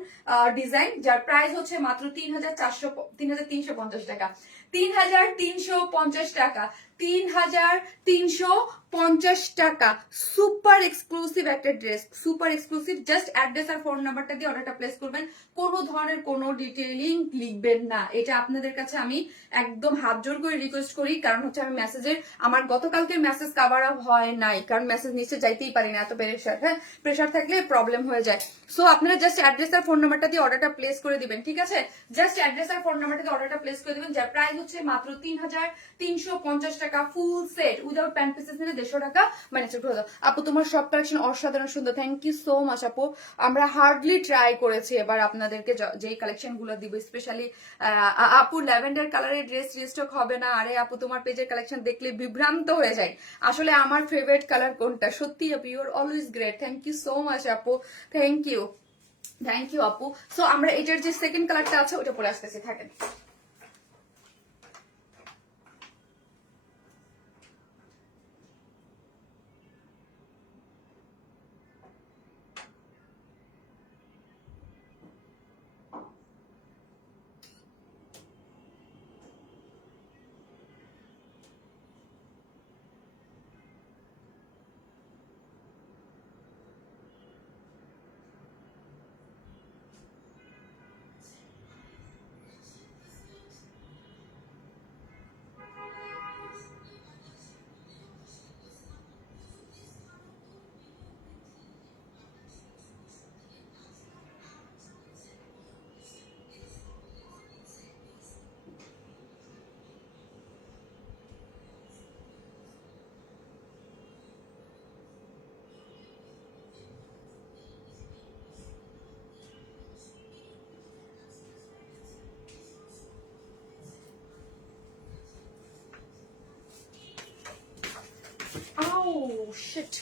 ডিজাইন, যার প্রাইস হচ্ছে মাত্র 3350 টাকা, 3350 টাকা, 3350 টাকা। সুপার এক্সক্লুসিভ একটা dress, super exclusive. Just address আর ফোন নাম্বারটা দিয়ে অর্ডারটা প্লেস করবেন, কোনো ধরনের কোনো ডিটেইলিং লিখবেন না। এটা আপনাদের কাছে আমি একদম হাত জোর করে রিকোয়েস্ট করি, কারণ হচ্ছে আমি মেসেজের আমার গতকালকের মেসেজ কভার আপ হয় নাই, কারণ মেসেজ নিচে যাইতেই পারি না, এত প্রেশার, হ্যাঁ প্রেশার থাকলে প্রবলেম হয়ে যায়। সো আপনারা জাস্ট অ্যাড্রেস আর ফোন নাম্বারটা দিয়ে অর্ডারটা প্লেস করে দিবেন, ঠিক আছে। জাস্ট অ্যাড্রেস আর ফোন নাম্বারটা দিয়ে অর্ডারটা প্লেস করে দিবেন, যার প্রাইস হচ্ছে মাত্র 3350 টাকা। Full set without pant pieces নিলে 150 টাকা মানে ছোট হলো। আপু তোমার সব কালেকশন অসাধারণ সুন্দর, থ্যাংক ইউ সো মাচ আপু। আমরা হার্ডলি ট্রাই করেছি এবার আপনাদেরকে যেই কালেকশন গুলো দিব, স্পেশালি আপু ল্যাভেন্ডার কালারের ড্রেস রিস্টক হবে না, আরে আপু তোমার পেজের কালেকশন দেখলে বিভ্রান্ত হয়ে যায়। আসলে আমার ফেভারিট কালার কোনটা, সত্যি আপু you are always great, thank you so much আপু, থ্যাংক ইউ আপু। সো আমরা এটার যে সেকেন্ড কালারটা আছে ওটা পরে আসতেছি, থাকেন। Oh shit.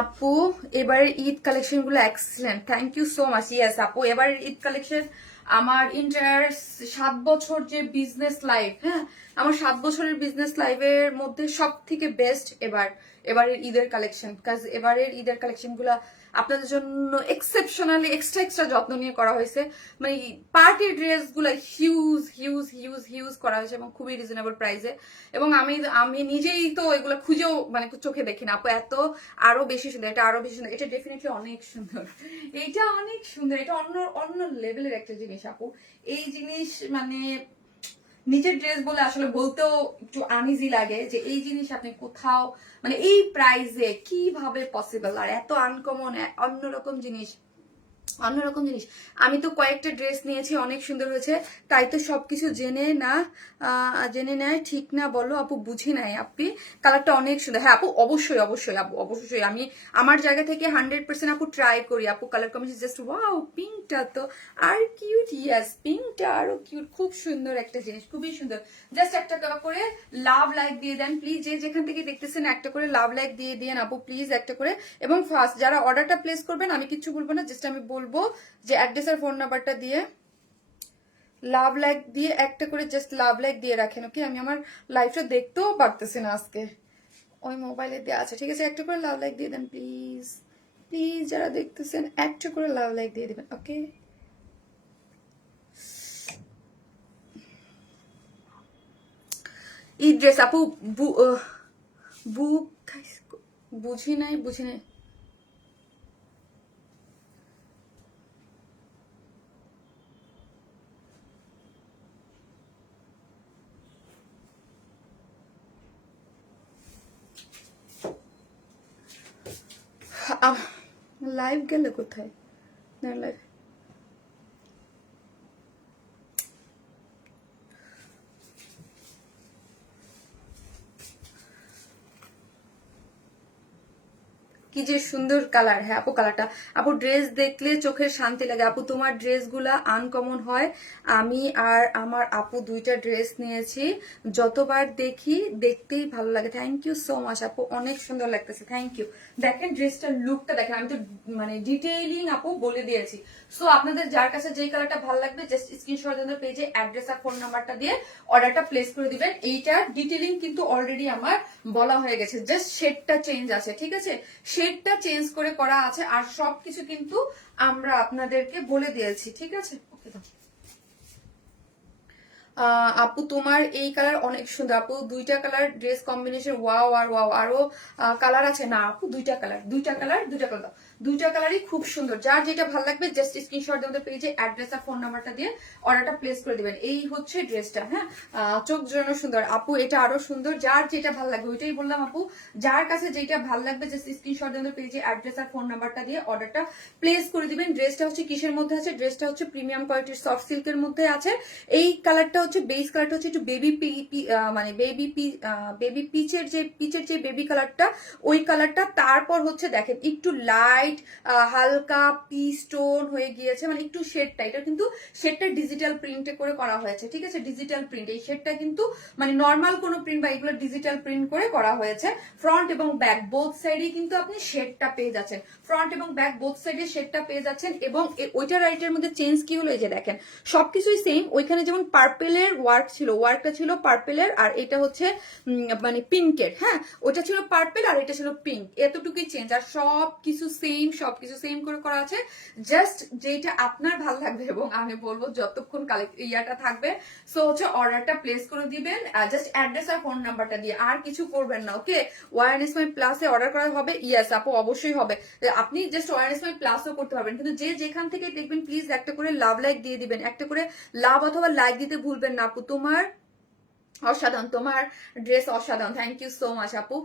আপু এবারের ঈদ কালেকশন গুলো excellent, thank you so much. Yes আপু এবারের ঈদ কালেকশন আমার ইন্টার 7 বছর যে বিজনেস লাইফ, হ্যাঁ আমার 7 বছরের বিজনেস লাইফের মধ্যে সব থেকে বেস্ট এবারের ঈদের কালেকশন। কাজ এবারের ঈদের কালেকশন গুলা আপনাদের জন্য এক্সেপশনালি এক্সট্রা যত্ন নিয়ে করা হয়েছে। মানে পার্টি ড্রেস গুলা হিউজ করা হয়েছে এবং খুবই রিজনেবল প্রাইসে। এবং আমি নিজেই তো এগুলো খুঁজেও মানে চোখে দেখি না আপু, এত আরো বেশি সুন্দর, এটা আরো বেশি সুন্দর, এটা ডেফিনেটলি অনেক সুন্দর, এটা অনেক সুন্দর, এটা অন্য লেভেলের একটা জিনিস আপু। এই জিনিস মানে নিজের ড্রেস বলে আসলে বলতেও একটু আনইজি লাগে যে এই জিনিস আপনি কোথাও মানে এই প্রাইসে কিভাবে পসিবল, আর এত আনকমন অন্যরকম জিনিস অন্যরকম জিনিস। আমি তো কয়েকটা ড্রেস নিয়েছি, অনেক সুন্দর হয়েছে, তাই তো সবকিছু জেনে নেয় ঠিক না বলো আপু? বুঝি নাই আপনি, কালারটা অনেক সুন্দর। হ্যাঁ আপু, অবশ্যই অবশ্যই আপু, অবশ্যই আমি আমার জায়গা থেকে 100% আপু ট্রাই করি আপু। কালার কম্বিনেশন জাস্ট ওয়াও, পিঙ্কটা তো আর কিউট, ইয়াস পিঙ্কটা আরো কিউট, খুব সুন্দর একটা জিনিস, খুবই সুন্দর। জাস্ট একটা করে লাভ লাইক দিয়ে দেন প্লিজ, যে যেখান থেকে দেখতেছেন একটা করে লাভ লাইক দিয়ে দিন আপু প্লিজ, একটা করে। এবং ফার্স্ট যারা অর্ডারটা প্লেস করবেন, আমি কিচ্ছু বলবো না, জাস্ট আমি বলবো যে অ্যাড্রেস আর ফোন নাম্বারটা দিয়ে লাভ লাইক দিয়ে একটা করে জাস্ট লাভ লাইক দিয়ে রাখেন, ওকে? আমি আমার লাইফটা দেখতেও পারতেছি না আজকে, ওই মোবাইলে দেওয়া আছে, ঠিক আছে? একটা করে লাভ লাইক দিয়ে দেন প্লিজ, প্লিজ যারা দেখতেছেন একটা করে লাভ লাইক দিয়ে দেবেন, ওকে? এই ড্রেস আপু বুক বুঝি নাই, বুঝি নাই। লাইভ গেলে কোথায়? না লাইভ কি যে সুন্দর কালার। হ্যাঁ আপু, কালারটা আপু ড্রেস দেখলে চোখের শান্তি লাগে আপু, তোমার ড্রেসগুলা আনকমন হয়। আমি আর আমার আপু দুইটা ড্রেস নিয়েছি, যতবার দেখি দেখতেই ভালো লাগে। থ্যাংক ইউ সো মাচ আপু, অনেক সুন্দর লাগতেছে, থ্যাংক ইউ। দেখেন ড্রেসটার লুকটা দেখেন, আমি তো মানে ডিটেইলিং আপু বলে দিয়েছি। সো আপনাদের যার কাছে যেই কালারটা ভালো লাগবে জাস্ট স্ক্রিনশট দেন পেজে অ্যাড্রেস আর ফোন নাম্বারটা দিয়ে অর্ডারটা প্লেস করে দিবেন। এইটার ডিটেইলিং কিন্তু অলরেডি আমার বলা হয়ে গেছে, জাস্ট শেডটা চেঞ্জ আছে, ঠিক আছে? শেডটা চেঞ্জ করে করা আছে, আর সবকিছু কিন্তু আমরা আপনাদেরকে বলে দিয়েছি, ঠিক আছে? ওকে দাও। আপু তোমার এই কালার অনেক সুন্দর আপু, দুইটা কালার ড্রেস কম্বিনেশন ওয়াও আর ওয়াও। আরো কালার আছে না আপু? দুইটা কালার, দুইটা কালার, দুইটা কালার দাও, দুইটা কালারই খুব সুন্দর। যার যেটা ভালো লাগবে জাস্ট স্ক্রিনশট দিয়ে আমাদের পেজে অ্যাড্রেস আর ফোন নাম্বারটা দিয়ে অর্ডারটা প্লেস করে দিবেন। এই হচ্ছে ড্রেসটা, হ্যাঁ চোখ জন্য সুন্দর আপু, এটা আরো সুন্দর। যার যেটা ভালো লাগবে ওইটাই বললাম আপু, যার কাছে যেটা ভালো লাগবে জাস্ট স্ক্রিনশট দিয়ে আমাদের পেজে অ্যাড্রেস আর ফোন নাম্বারটা দিয়ে অর্ডারটা প্লেস করে দিবেন। ড্রেসটা হচ্ছে কিসের মধ্যে আছে? ড্রেসটা হচ্ছে প্রিমিয়াম কোয়ালিটির সফট সিল্কের মধ্যে আছে। এই কালারটা হচ্ছে বেস কালারটা হচ্ছে একটু মানে বেবি পিচের যে বেবি কালারটা, ওই কালারটা। তারপর হচ্ছে দেখেন একটু লাইট হালকা পিস্টোন হয়ে গিয়েছে, মানে একটু শেডটা, এটা কিন্তু শেডটা ডিজিটাল প্রিন্টে করে করা হয়েছে, ঠিক আছে? ডিজিটাল প্রিন্ট, এই শেডটা কিন্তু মানে নর্মাল কোনো প্রিন্ট বা এগুলো ডিজিটাল প্রিন্ট করে করা হয়েছে। ফ্রন্ট এবং ব্যাক বোথ সাইডে কিন্তু আপনি শেডটা পেয়ে যাচ্ছেন, ফ্রন্ট এবং ব্যাক বোথ সাইডে শেডটা পেয়ে যাচ্ছেন। এবং ওইটা রাইটের মধ্যে চেঞ্জ কি হলো, এই যে দেখেন সবকিছুই সেম। ওইখানে যেমন পার্পেলের ওয়ার্ক ছিল, ওয়ার্কটা ছিল পার্পেলের, আর এটা হচ্ছে মানে পিঙ্কের, হ্যাঁ ওটা ছিল পার্পেল আর এটা ছিল পিঙ্ক, এতটুকুই চেঞ্জ, আর সবকিছু সেম করে করা আছে। জাস্ট যেটা আপনার ভালো লাগবে, এবং আমি বলবো যতক্ষণ ইয়াটা থাকবে, সো হচ্ছে অর্ডারটা প্লেস করে দিবেন জাস্ট অ্যাড্রেস আর ফোন নাম্বারটা দিয়ে, আর কিছু করবেন না, ওকে? ওয়ারনেস মাই প্লাসে অর্ডার করা হবে, ইয়েস আপু অবশ্যই হবে। আপনি জাস্ট ওয়ারনেস মাই প্লাসও করতে পারবেন, কিন্তু যে যেখান থেকে দেখবেন প্লিজ একটা করে লাভ লাইক দিয়ে দিবেন, একটা করে লাভ অথবা লাইক দিতে ভুলবেন না আপু। তোমার অসাধারণ, তোমার ড্রেস অসাধারণ, থ্যাংক ইউ সো মাচ আপু।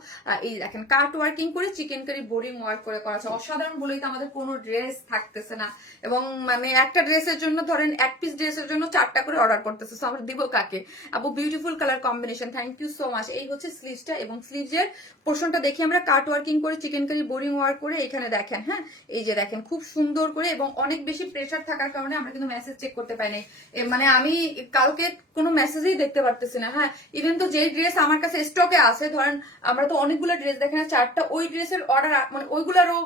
এই দেখেন কাট ওয়ার্কিং করে চিকেন কারি বোরিং ওয়ার্ক করে করা আছে, অসাধারণ বলেই তো আমাদের কোনো ড্রেস থাকতেছে না। এবং মানে একটা ড্রেসের জন্য ধরেন এক পিস ড্রেসের জন্য 4টা করে অর্ডার করতেছে, সো আমরা দিব কাকে আপু? Beautiful colour combination, thank you so much. এই হচ্ছে স্লিভসটা, এবং স্লিভসের পোর্শনটা দেখি আমরা কাট ওয়ার্কিং করে চিকেন কারি বোরিং ওয়ার্ক করে এখানে দেখেন, হ্যাঁ এই যে দেখেন খুব সুন্দর করে, এবং অনেক বেশি প্রেসার থাকার কারণে আমরা কিন্তু মেসেজ চেক করতে পাই নাই। মানে আমি কালকে কোনো মেসেজই দেখতে পারতেছি না, হ্যাঁ ইভেন তো যে ড্রেস আমার কাছে স্টকে আছে, ধরেন আমরা তো অনেকগুলো ড্রেস দেখেন না, 4টা, ওই ড্রেসের অর্ডার মানে ওইগুলারও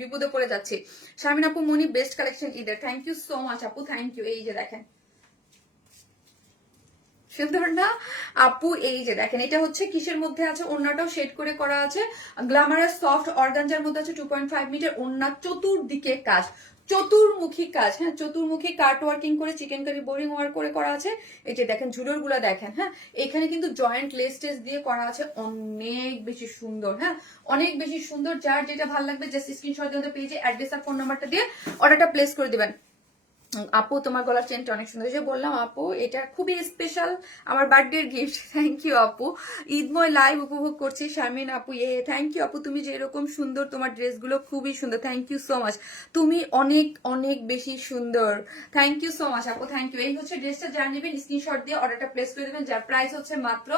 বিপদে পড়ে যাচ্ছে। শারমিন আপু মনি বেস্ট কালেকশন ঈদের, থ্যাংক ইউ সো মাচ আপু, থ্যাংক ইউ। এই যে দেখেন সুন্দর না আপু? এই যে দেখেন এটা হচ্ছে কিসের মধ্যে আছে, ওড়নাটাও শেড করে করা আছে, গ্ল্যামারাস সফট অর্গানজার মধ্যে আছে, 2.5 মিটার ওড়না, চতুর্দিকে কাজ, চতুর্মুখী কাজ, হ্যাঁ চতুর্মুখী কাট ওয়ার্কিং করে চিকেন কারি বোরিং ওয়ার্ক করে করা আছে। এই যে দেখেন ঝুলোর গুলা দেখেন, হ্যাঁ এখানে কিন্তু জয়েন্ট লেস টেস দিয়ে করা আছে, অনেক বেশি সুন্দর, হ্যাঁ অনেক বেশি সুন্দর। যার যেটা ভালো লাগবে জাস্ট স্ক্রিনশট দিয়ে পেজে অ্যাড্রেস আর ফোন নাম্বারটা দিয়ে অর্ডারটা প্লেস করে দিবেন। আপু তোমার গলার চেনটা অনেক সুন্দর, যে বললাম আপু এটা খুবই স্পেশাল, আমার বার্থডের গিফট। থ্যাংক ইউ আপু, ঈদময় লাইভ উপভোগ করছি। শারমিন আপু থ্যাংক ইউ আপু, তুমি যে এরকম সুন্দর, তোমার ড্রেসগুলো খুবই সুন্দর, থ্যাংক ইউ সো মাচ, তুমি অনেক অনেক বেশি সুন্দর, থ্যাংক ইউ সো মাচ আপু, থ্যাংক ইউ। এই হচ্ছে ড্রেসটা, যারা নেবেন স্ক্রিনশট দিয়ে অর্ডারটা প্লেস করে দেবেন, যার প্রাইস হচ্ছে মাত্র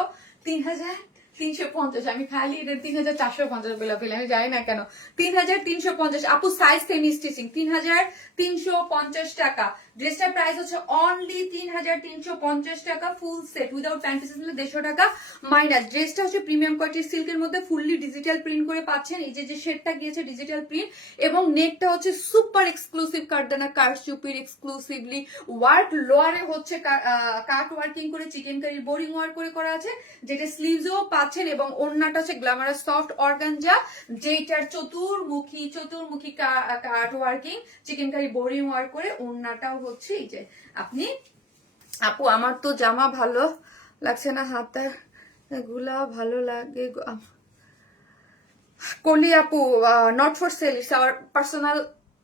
3,350। আমি খালি এটা 3,450 বলে ফেলি, আমি জানি না কেন। 3,350 আপু, সাইজ সেমি স্টিচিং, 3,350 টাকা। ড্রেসটার প্রাইস হচ্ছে অনলি 3,350 টাকা, full set without pant pieces নিলে 150 টাকা মাইনাস। ড্রেসটা হচ্ছে প্রিমিয়াম কোয়ালিটির সিল্কের মধ্যে ফুললি ডিজিটাল প্রিন্ট করে পাচ্ছেন। এই যে শেডটা গিয়েছে ডিজিটাল প্রিন্ট, এবং নেকটা হচ্ছে সুপার এক্সক্লুসিভ কার্দানা কারচুপির এক্সক্লুসিভলি ওয়ার্ক, লোয়ারে হচ্ছে কাট ওয়ার্কিং করে চিকেন কারি বোরিং ওয়ার্ক করে করা আছে, যেটা স্লিভসও পাচ্ছেন, এবং ওড়নাটা হচ্ছে গ্ল্যামারাস সফট অর্গানজা, যেটার চতুর্মুখী cut working chikankari boring work করে, ওড়নাটাও হচ্ছে এই যে আপনি। আপু আমার তো জামা ভালো লাগছে না, হাতে গুলা ভালো লাগে কলি আপু, not for sale, it's our personal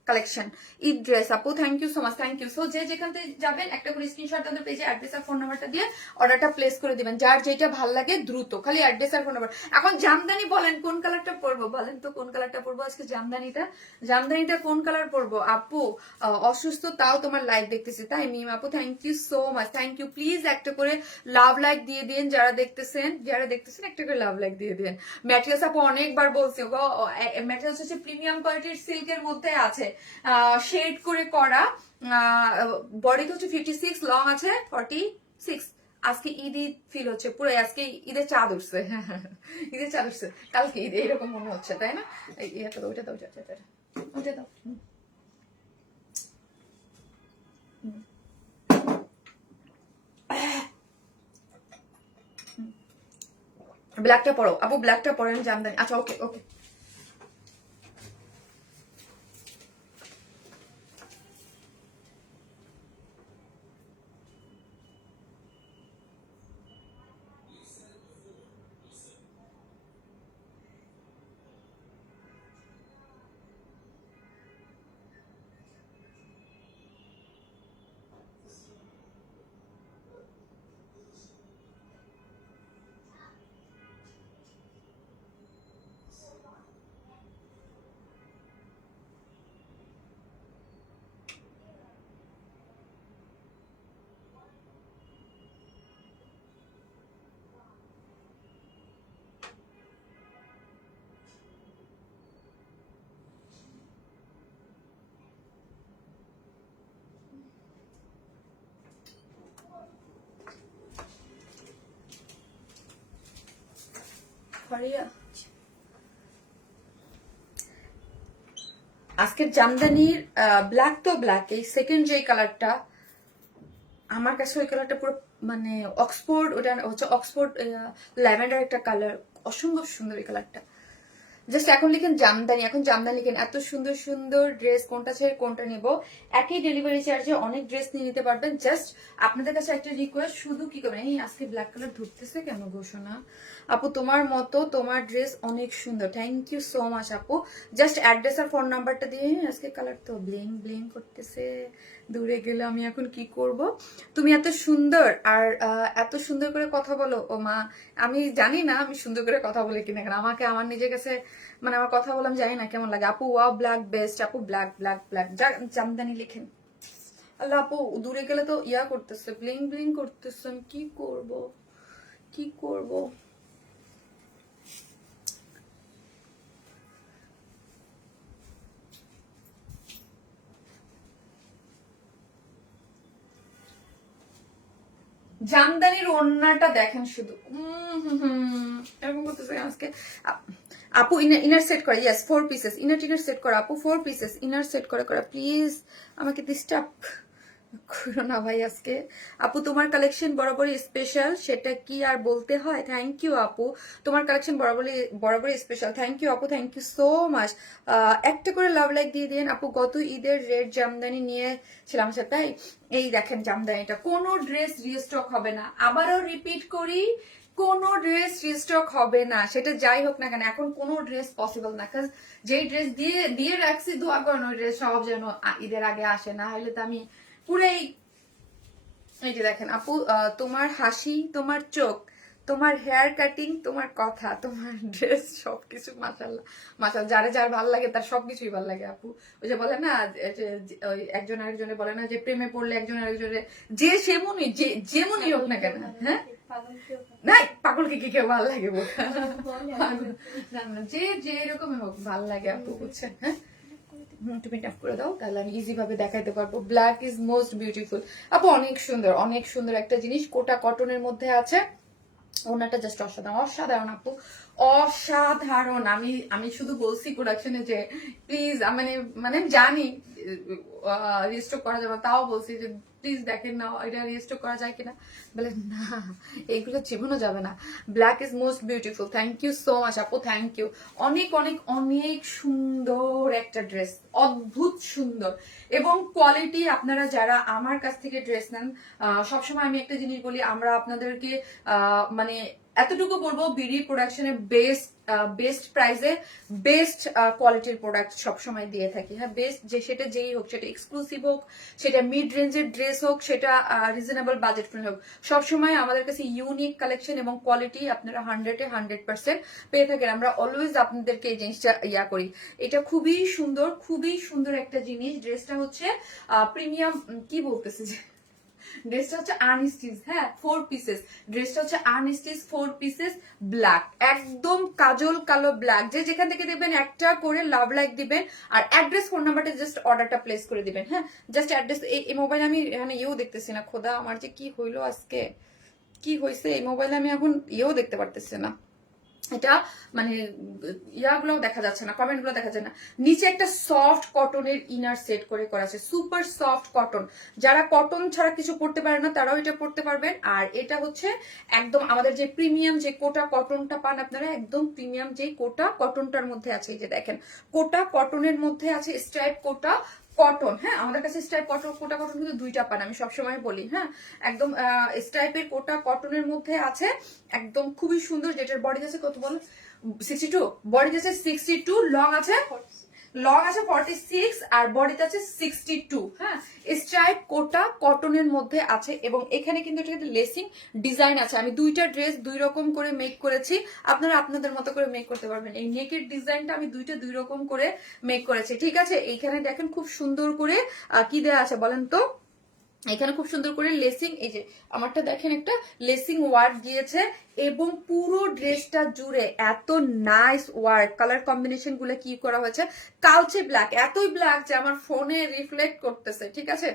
collection Eid dress. আপু thank you so much, thank you. So যে যেখান থেকে যাবেন একটা করে স্ক্রিনশট আমাদের পেজে অ্যাড্রেস আর ফোন নাম্বারটা দিয়ে অর্ডারটা প্লেস করে দিবেন, যার যেটা ভালো লাগে দ্রুত, খালি অ্যাড্রেস আর ফোন নাম্বার। এখন জামদানি বলেন কোন কালারটা পরবো, বলেন তো কোন কালারটা পরবো আজকে? জামদানিটা কোন কালার পরবো? আপু অসুস্থ তাও তোমার লাইভ দেখতেছি, তাই মিম আপু thank you so much, thank you. Please একটা করে লাভ লাইক দিয়ে দিন, যারা দেখতেছেন একটা করে লাভ লাইক দিয়ে দিন। ম্যাটেরিয়ালস আপু অনেকবার বলছি, ম্যাটেরিয়ালস হচ্ছে প্রিমিয়াম কোয়ালিটির সিল্কের মধ্যে আছে, শেড করে করা, বডি হচ্ছে 56, লং আছে 46। আজকে ঈদ ঈদ ফিল হচ্ছে পুরো, আজকে ঈদের চাঁদ উঠছে, ঈদের চাঁদ উঠছে, কালকে ঈদ এরকম মনে হচ্ছে, তাই না? ওইটা দাও, ওইটা দাও, ওইটা দাও। ব্ল্যাকটা পরো আপু, ব্ল্যাকটা পরেন জামদানি। আচ্ছা ওকে ওকে। আজকের জামদানির ব্ল্যাক তো ব্ল্যাক, এই সেকেন্ড যে কালারটা আমার কাছে, ওই কালারটা পুরো মানে অক্সফোর্ড, ওটা হচ্ছে অক্সফোর্ড ল্যাভেন্ডার একটা কালার, অসম্ভব সুন্দর এই কালারটা। জাস্ট এখন লিখেন জামদানি, এখন জামদানি লিখেন, এত সুন্দর সুন্দর ড্রেস, কোনটা ছেড়ে কোনটা নিব। একই ডেলিভারি চার্জে অনেক ড্রেস নিয়ে নিতে পারবেন। জাস্ট আপনাদের কাছে একটা রিকোয়েস্ট, শুধু কি করবেন, এই আজকে ব্ল্যাক কালার ধরতেছে কেন ঘোষণা? আপু তোমার মতো তোমার ড্রেস অনেক সুন্দর, থ্যাংক ইউ সো মাচ আপু। জাস্ট অ্যাড্রেস আর ফোন নাম্বারটা দিয়ে, আজকে কালার তো ব্লিং ব্লিং করতেছে, দূরে গেলে আমি এখন কি করব? তুমি এত সুন্দর আর এত সুন্দর করে কথা বলো, ও মা আমি জানি না আমি সুন্দর করে কথা বলে কিনা, কেন আমাকে আমার নিজের কাছে মানে আমার কথা বললাম জানি না কেমন লাগে। আপু ওয়াও ব্ল্যাক বেস্ট, আপু ব্ল্যাক ব্ল্যাক ব্ল্যাক, জামদানি লিখেন। আল্লাহ আপু দূরে গেলে তো ইয়া করতেছে, ব্লিং ব্লিং করতেছে, আমি কি করব কি করব? জামদানির ওড়নাটা দেখেন শুধু, এরকম করতেছে আজকে। আপু ইনার সেট করে, ইয়েস 4 পিসেস ইনার টিনার সেট করা, আপু 4 পিসেস ইনার সেট করা প্লিজ, আমাকে ডিস্টার্ব করো না ভাই আজকে। আপু তোমার কালেকশন বরাবরই স্পেশাল, সেটা কি আর বলতে হয়? থ্যাংক ইউ আপু, তোমার কালেকশন বরাবরই স্পেশাল, থ্যাংক ইউ আপু, থ্যাংক ইউ সো মাচ। একটা করে লাভ লাইক দিয়ে দিন আপু। গত ঈদের রেড জামদানি নিয়েছিলাম, তাই এই দেখেন জামদানিটা, কোনো ড্রেস রিস্টক হবে না, আবারও রিপিট করি, কোনো ড্রেস রিস্টক হবে না, সেটা যাই হোক না কেন, এখন কোনো ড্রেস পসিবল না, কারণ যেই ড্রেস দিয়ে রাখছি দোয়া করেন ওই ড্রেস সব যেন ঈদের আগে আসে, না হলে তো আমি পুরো এই যে দেখেন আপু, তোমার হাসি, তোমার চোখ, তোমার হেয়ার কাটিং, তোমার কথা, তোমার ড্রেস, সবকিছু মাশাআল্লাহ মাশাআল্লাহ। যারে যার ভালো লাগে তার সবকিছুই ভালো লাগে আপু। ওই যে বলে না ওই একজন আরেকজনে বলে না যে প্রেমে পড়লে একজন আরেকজনে যে সেমনই যেমনই হোক না কেন, হ্যাঁ না পাগলকে কি কেউ ভালো লাগে বোকা যে যে এরকমই হোক ভালো লাগে আপু, বুঝছেন? হ্যাঁ তুমি ট্যাপ করে দাও, তাহলে আমি ইজি ভাবে দেখাইতে পারবো। ব্ল্যাক ইজ মোস্ট বিউটিফুল আপু, অনেক সুন্দর একটা জিনিস, কোটা কটনের মধ্যে আছে। ওনাটা জাস্ট অসাধারণ, অসাধারণ আপু, অসাধারণ। আমি শুধু বলছি প্রোডাকশনে যে প্লিজ, মানে মানে আমি জানি রেজিস্টার করা যাবে, তাও বলছি যে প্লিজ দেখেন না এটা রেজিস্টার করা যায় কিনা, বলে না এইগুলো জীবনও যাবে না। Black is most beautiful. Thank you so much আপু, থ্যাংক ইউ। অনেক অনেক অনেক সুন্দর একটা ড্রেস, অদ্ভুত সুন্দর এবং কোয়ালিটি। আপনারা যারা আমার কাছ থেকে ড্রেস নেন, সবসময় আমি একটা জিনিস বলি, আমরা আপনাদেরকে মানে এতটুকু বলবো, বিডি প্রোডাকশনের বেস্ট প্রাইসে বেস্ট কোয়ালিটির প্রোডাক্ট সবসময় দিয়ে থাকি। হ্যাঁ, বেস্ট যে সেটা যেই হোক, সেটা এক্সক্লুসিভ হোক, সেটা মিড রেঞ্জের ড্রেস হোক, সেটা রিজনেবল বাজেট ফ্রেন্ড হোক, সবসময় আমাদের কাছে ইউনিক কালেকশন এবং কোয়ালিটি আপনারা 100% পেয়ে থাকেন। আমরা অলওয়েজ আপনাদেরকে এই জিনিসটা করি। এটা খুবই সুন্দর একটা জিনিস। ড্রেসটা হচ্ছে প্রিমিয়াম, কি বলতেছে যে ড্রেসটা হচ্ছে আনস্টিচ, হ্যাঁ 4 পিসেস। ড্রেসটা হচ্ছে আনস্টিচ 4 পিসেস, ব্ল্যাক, একদম কাজল কালো ব্ল্যাক। যে যেখান থেকে দেখবেন একটা করে লাভ লাইক দিবেন, আর অ্যাড্রেস ফোন নাম্বারটা জাস্ট অর্ডারটা প্লেস করে দিবেন। হ্যাঁ, জাস্ট অ্যাড্রেস। এই মোবাইল আমি এখানে দেখতেছি না, খোদা আমার যে কি হইলো আজকে, কি হয়েছে এই মোবাইলে, আমি এখন দেখতে পারতেছি না। এটা মানে ইয়াগুলো দেখা যাচ্ছে না, কমেন্ট গুলো দেখা যায় না। নিচে একটা সফট কটনের ইনার সেট করে করা আছে, সুপার সফট কটন। যারা কটন ছাড়া কিছু পড়তে পারে না তারাও এটা পড়তে পারবেন। আর এটা হচ্ছে একদম আমাদের যে প্রিমিয়াম যে কোটা কটনটা পান আপনারা, একদম প্রিমিয়াম যে কোটা কটনটার মধ্যে আছে। এই যে দেখেন, কোটা কটনের মধ্যে আছে, স্ট্রাইপ কোটা কটন। হ্যাঁ, আমাদের কাছে স্ট্রাইপ কোটা কটন কিন্তু দুইটা পান, আমি সবসময় বলি। হ্যাঁ, একদম স্ট্রাইপের কোটা কটনের মধ্যে আছে, একদম খুবই সুন্দর। যেটার বডি আছে কত বল, 62, বডি আছে 62, লং আছে 46 আর বডিতে আছে 62। হ্যাঁ, স্ট্রাইপ কোটা কটনের মধ্যে আছে এবং এখানে কিন্তু এটা লেসিং ডিজাইন আছে। আমি দুইটা ড্রেস দুই রকম করে মেক করেছি, আপনারা আপনাদের মতো করে মেক করতে পারবেন। এই নেকের ডিজাইনটা আমি দুই রকম করে মেক করেছি, ঠিক আছে? এইখানে দেখেন খুব সুন্দর করে কি দেওয়া আছে বলেন তো, এখানে খুব সুন্দর করে লেসিং, এই যে আমারটা দেখেন একটা লেসিং ওয়ার্ক দিয়েছে এবং পুরো ড্রেসটা জুড়ে এত নাইস ওয়ার্ক। কালার কম্বিনেশন গুলো কি করা হয়েছে, কালচে ব্ল্যাক, এতই ব্ল্যাক যে আমার ফোনে রিফ্লেক্ট করতেছে, ঠিক আছে?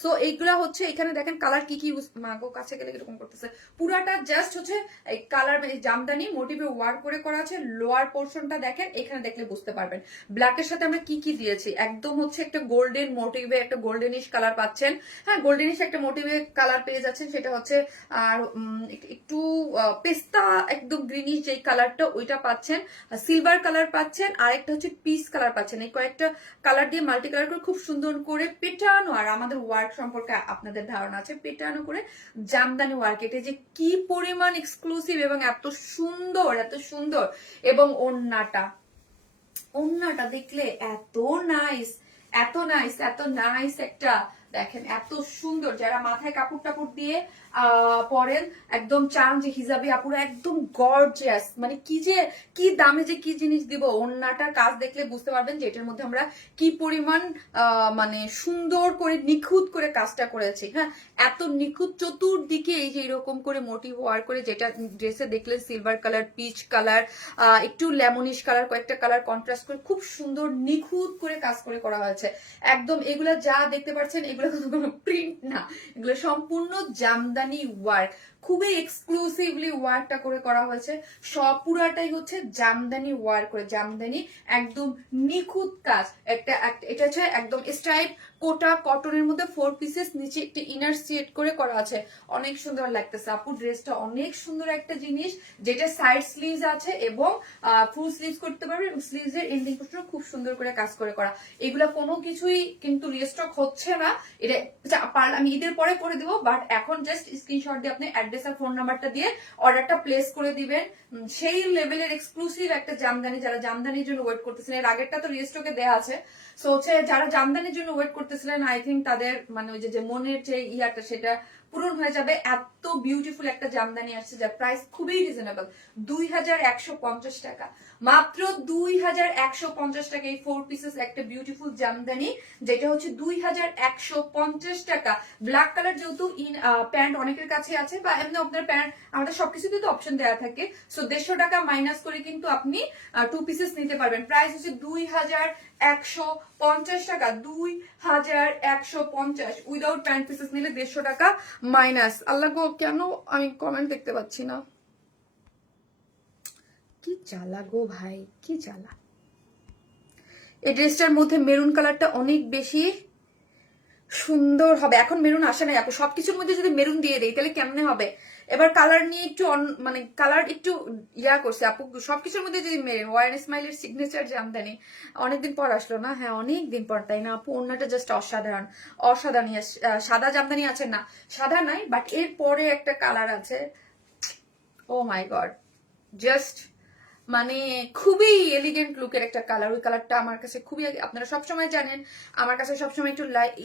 সো এইগুলা হচ্ছে এখানে দেখেন কালার কি মাগো কাছে গেলে কিরকম করতেছে, পুরাটা জাস্ট হচ্ছে এই কালার জামদানি মোটিভে ওয়ার্ক করে করা আছে। লোয়ার পোর্শনটা দেখেন, এখানে দেখলে বুঝতে পারবেন ব্ল্যাকের সাথে আমরা কি কি দিয়েছি। একদম হচ্ছে একটা গোল্ডেন মোটিভে একটা গোল্ডেনিশ কালার পাচ্ছেন। হ্যাঁ, গোল্ডেনিশ একটা মোটিভে কালার পেয়ে যাচ্ছেন, সেটা হচ্ছে আর একটু পেস্তা একদম গ্রিনিশ যে কালারটা ওইটা পাচ্ছেন, সিলভার কালার পাচ্ছেন, আর একটা হচ্ছে পিস কালার পাচ্ছেন। এই কয়েকটা কালার দিয়ে মাল্টি কালার করে খুব সুন্দর করে পেটানো। আর আমাদের ওয়ার্ক সম্পর্কে আপনাদের ধারণা আছে, পেটানো করে জামদানি ওয়ার্ক, এটা যে কি পরিমাণ এক্সক্লুসিভ এবং এত সুন্দর এবং ওন্নাটা দেখলে এত নাইস একটা, দেখেন এত সুন্দর। যারা মাথায় কাপড় টাপড় দিয়ে পরেন, একদম চান যে হিজাবি আপুরা একদম গর্জিয়াস, মানে কি দামে যে কি জিনিস দিব। ওন্নাটার কাজ দেখলে বুঝতে পারবেন যে এটার মধ্যে আমরা কি পরিমাণ মানে সুন্দর করে নিখুঁত করে কাজটা করেছি। হ্যাঁ, এত নিখুঁত, চতুর্দিকে এই যে এরকম করে মোটিভ ওয়ার্ক করে, যেটা ড্রেসে দেখলেন সিলভার কালার, পিচ কালার, একটু লেমনিশ কালার, কয়েকটা কালার কন্ট্রাস্ট করে খুব সুন্দর নিখুঁত করে কাজ করে করা হয়েছে। একদম এগুলা যা দেখতে পাচ্ছেন এগুলো কোনো প্রিন্ট না, এগুলো সম্পূর্ণ জামদানি ওয়ার্ক, খুবই এক্সক্লুসিভলি ওয়ার্কটা করে করা হয়েছে। সব পুরাটাই হচ্ছে জামদানি ওয়ার্ক করে, জামদানি একদম নিখুঁত কাজ। এটা হচ্ছে একদম স্ট্রাইপ কোটা কটনের মধ্যে 4 পিসেস, নিচে একটা ইনার সেট করে করা আছে, অনেক সুন্দর লাগতেছে আপু। ড্রেসটা অনেক সুন্দর একটা জিনিস, যেটা সাইড স্লিভস আছে এবং ফুল স্লিভস করতে পারবে এবং স্লিভস এর এন্ডিং পোর্শন খুব সুন্দর করে কাজ করে করা। এগুলা কোনো কিছুই কিন্তু রিস্টক হচ্ছে না, এটা আমি ঈদের পরে করে দিব, বাট এখন জাস্ট স্ক্রিনশট দিয়ে আপনি অ্যাড্রেস আর ফোন নাম্বারটা দিয়ে অর্ডারটা প্লেস করে দিবেন। সেই লেভেলের এক্সক্লুসিভ একটা জামদানি, যারা জামদানির জন্য ওয়েট করতেছেন, এর আগেরটা তো রিস্টকে দেয়া আছে। সো হচ্ছে যারা জামদানির জন্য ওয়েট করতে করতেছিলেন, আই থিঙ্ক তাদের মানে ওই যে মনের যে ইয়াটা সেটা পূরণ হয়ে যাবে। এত বিউটিফুল একটা জামদানি আসছে যার প্রাইস খুবই রিজনেবল, 2150 টাকা, মাত্র 2150 টাকা। এই 4 পিসেস একটা বিউটিফুল জামদানি, যেটা হচ্ছে 2150 টাকা। ব্ল্যাক কালার যেহেতু প্যান্ট অনেকের কাছে আছে, বা এমনি আপনার প্যান্ট আমাদের সবকিছুতে তো অপশন দেওয়া থাকে, সো 150 টাকা মাইনাস করে কিন্তু আপনি 2 পিসেস নিতে পারবেন। প্রাইস হচ্ছে 2150 টাকা, 2150 উইদাউট প্যান্ট পিসেস নিলে 150 টাকা মাইনাস। আল্লাহ গো, কেন আমি কমেন্ট দেখতে পাচ্ছি না, কি জ্বালা গো ভাই, কি জ্বালা। এই ড্রেসটার মধ্যে মেরুন কালারটা অনেক বেশি সুন্দর হবে। এখন মেরুন আসে নাই আপু, সবকিছুর মধ্যে যদি মেরুন দিয়ে দেই তাহলে কেমনে হবে? এবার কালার নিয়ে একটু মানে কালার একটু ইয়া করছে আপু, সবকিছুর মধ্যে যদি মেরুন। ওয়ার স্মাইলের সিগনেচার জামদানি অনেকদিন পর আসলো না? হ্যাঁ অনেকদিন পর, তাই না আপু? ওড়নাটা জাস্ট অসাধারণ, অসাধারণ। সাদা জামদানি আছে না? সাদা নাই, বাট এর পরে একটা কালার আছে, ও মাই গড, জাস্ট মানে খুবই এলিগেন্ট লুকের একটা কালার। ওই কালারটা আমার কাছে খুবই, আপনারা সবসময় জানেন আমার কাছে সবসময়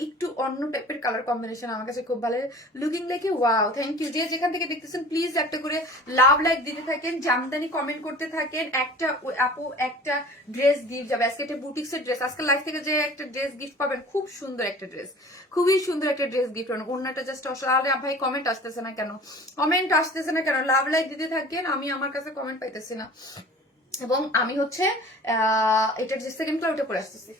একটু অন্য টাইপের কালার কম্বিনেশন আমার কাছে খুব ভালো লুকিং লাগে। Wow, thank you. যে যেখান থেকে দেখতেছেন প্লিজ একটা করে লাভ লাইক দিতে থাকেন, জামদানি কমেন্ট করতে থাকেন। একটা আপু একটা ড্রেস গিফট যাবে আজকে, একটা বুটিক্সের ড্রেস। আজকে লাইফ থেকে যে একটা ড্রেস গিফট পাবেন, খুব সুন্দর একটা ড্রেস, খুবই সুন্দর একটা ড্রেস গিফট পাবেন। ওড়নাটা জাস্ট অসাধারণ। ভাই কমেন্ট আসতেছে না কেন? কমেন্ট আসতেছে না কেন? লাভ লাইক দিতে থাকেন, আমি আমার কাছে কমেন্ট পাইতেছি না। এবং আমি হচ্ছে এটা যে সেকেন্ড ক্লাস ওটা পরে আসতেছি।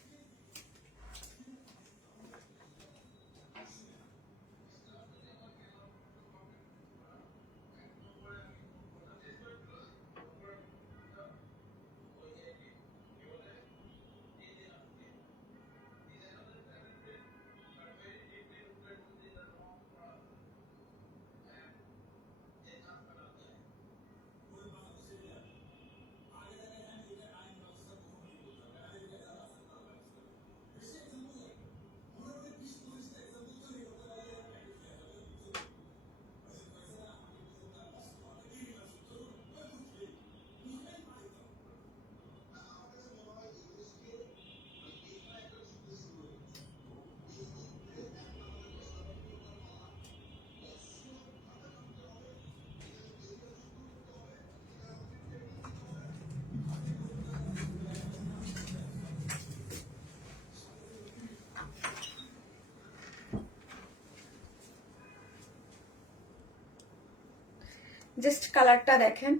জাস্ট কালারটা দেখেন,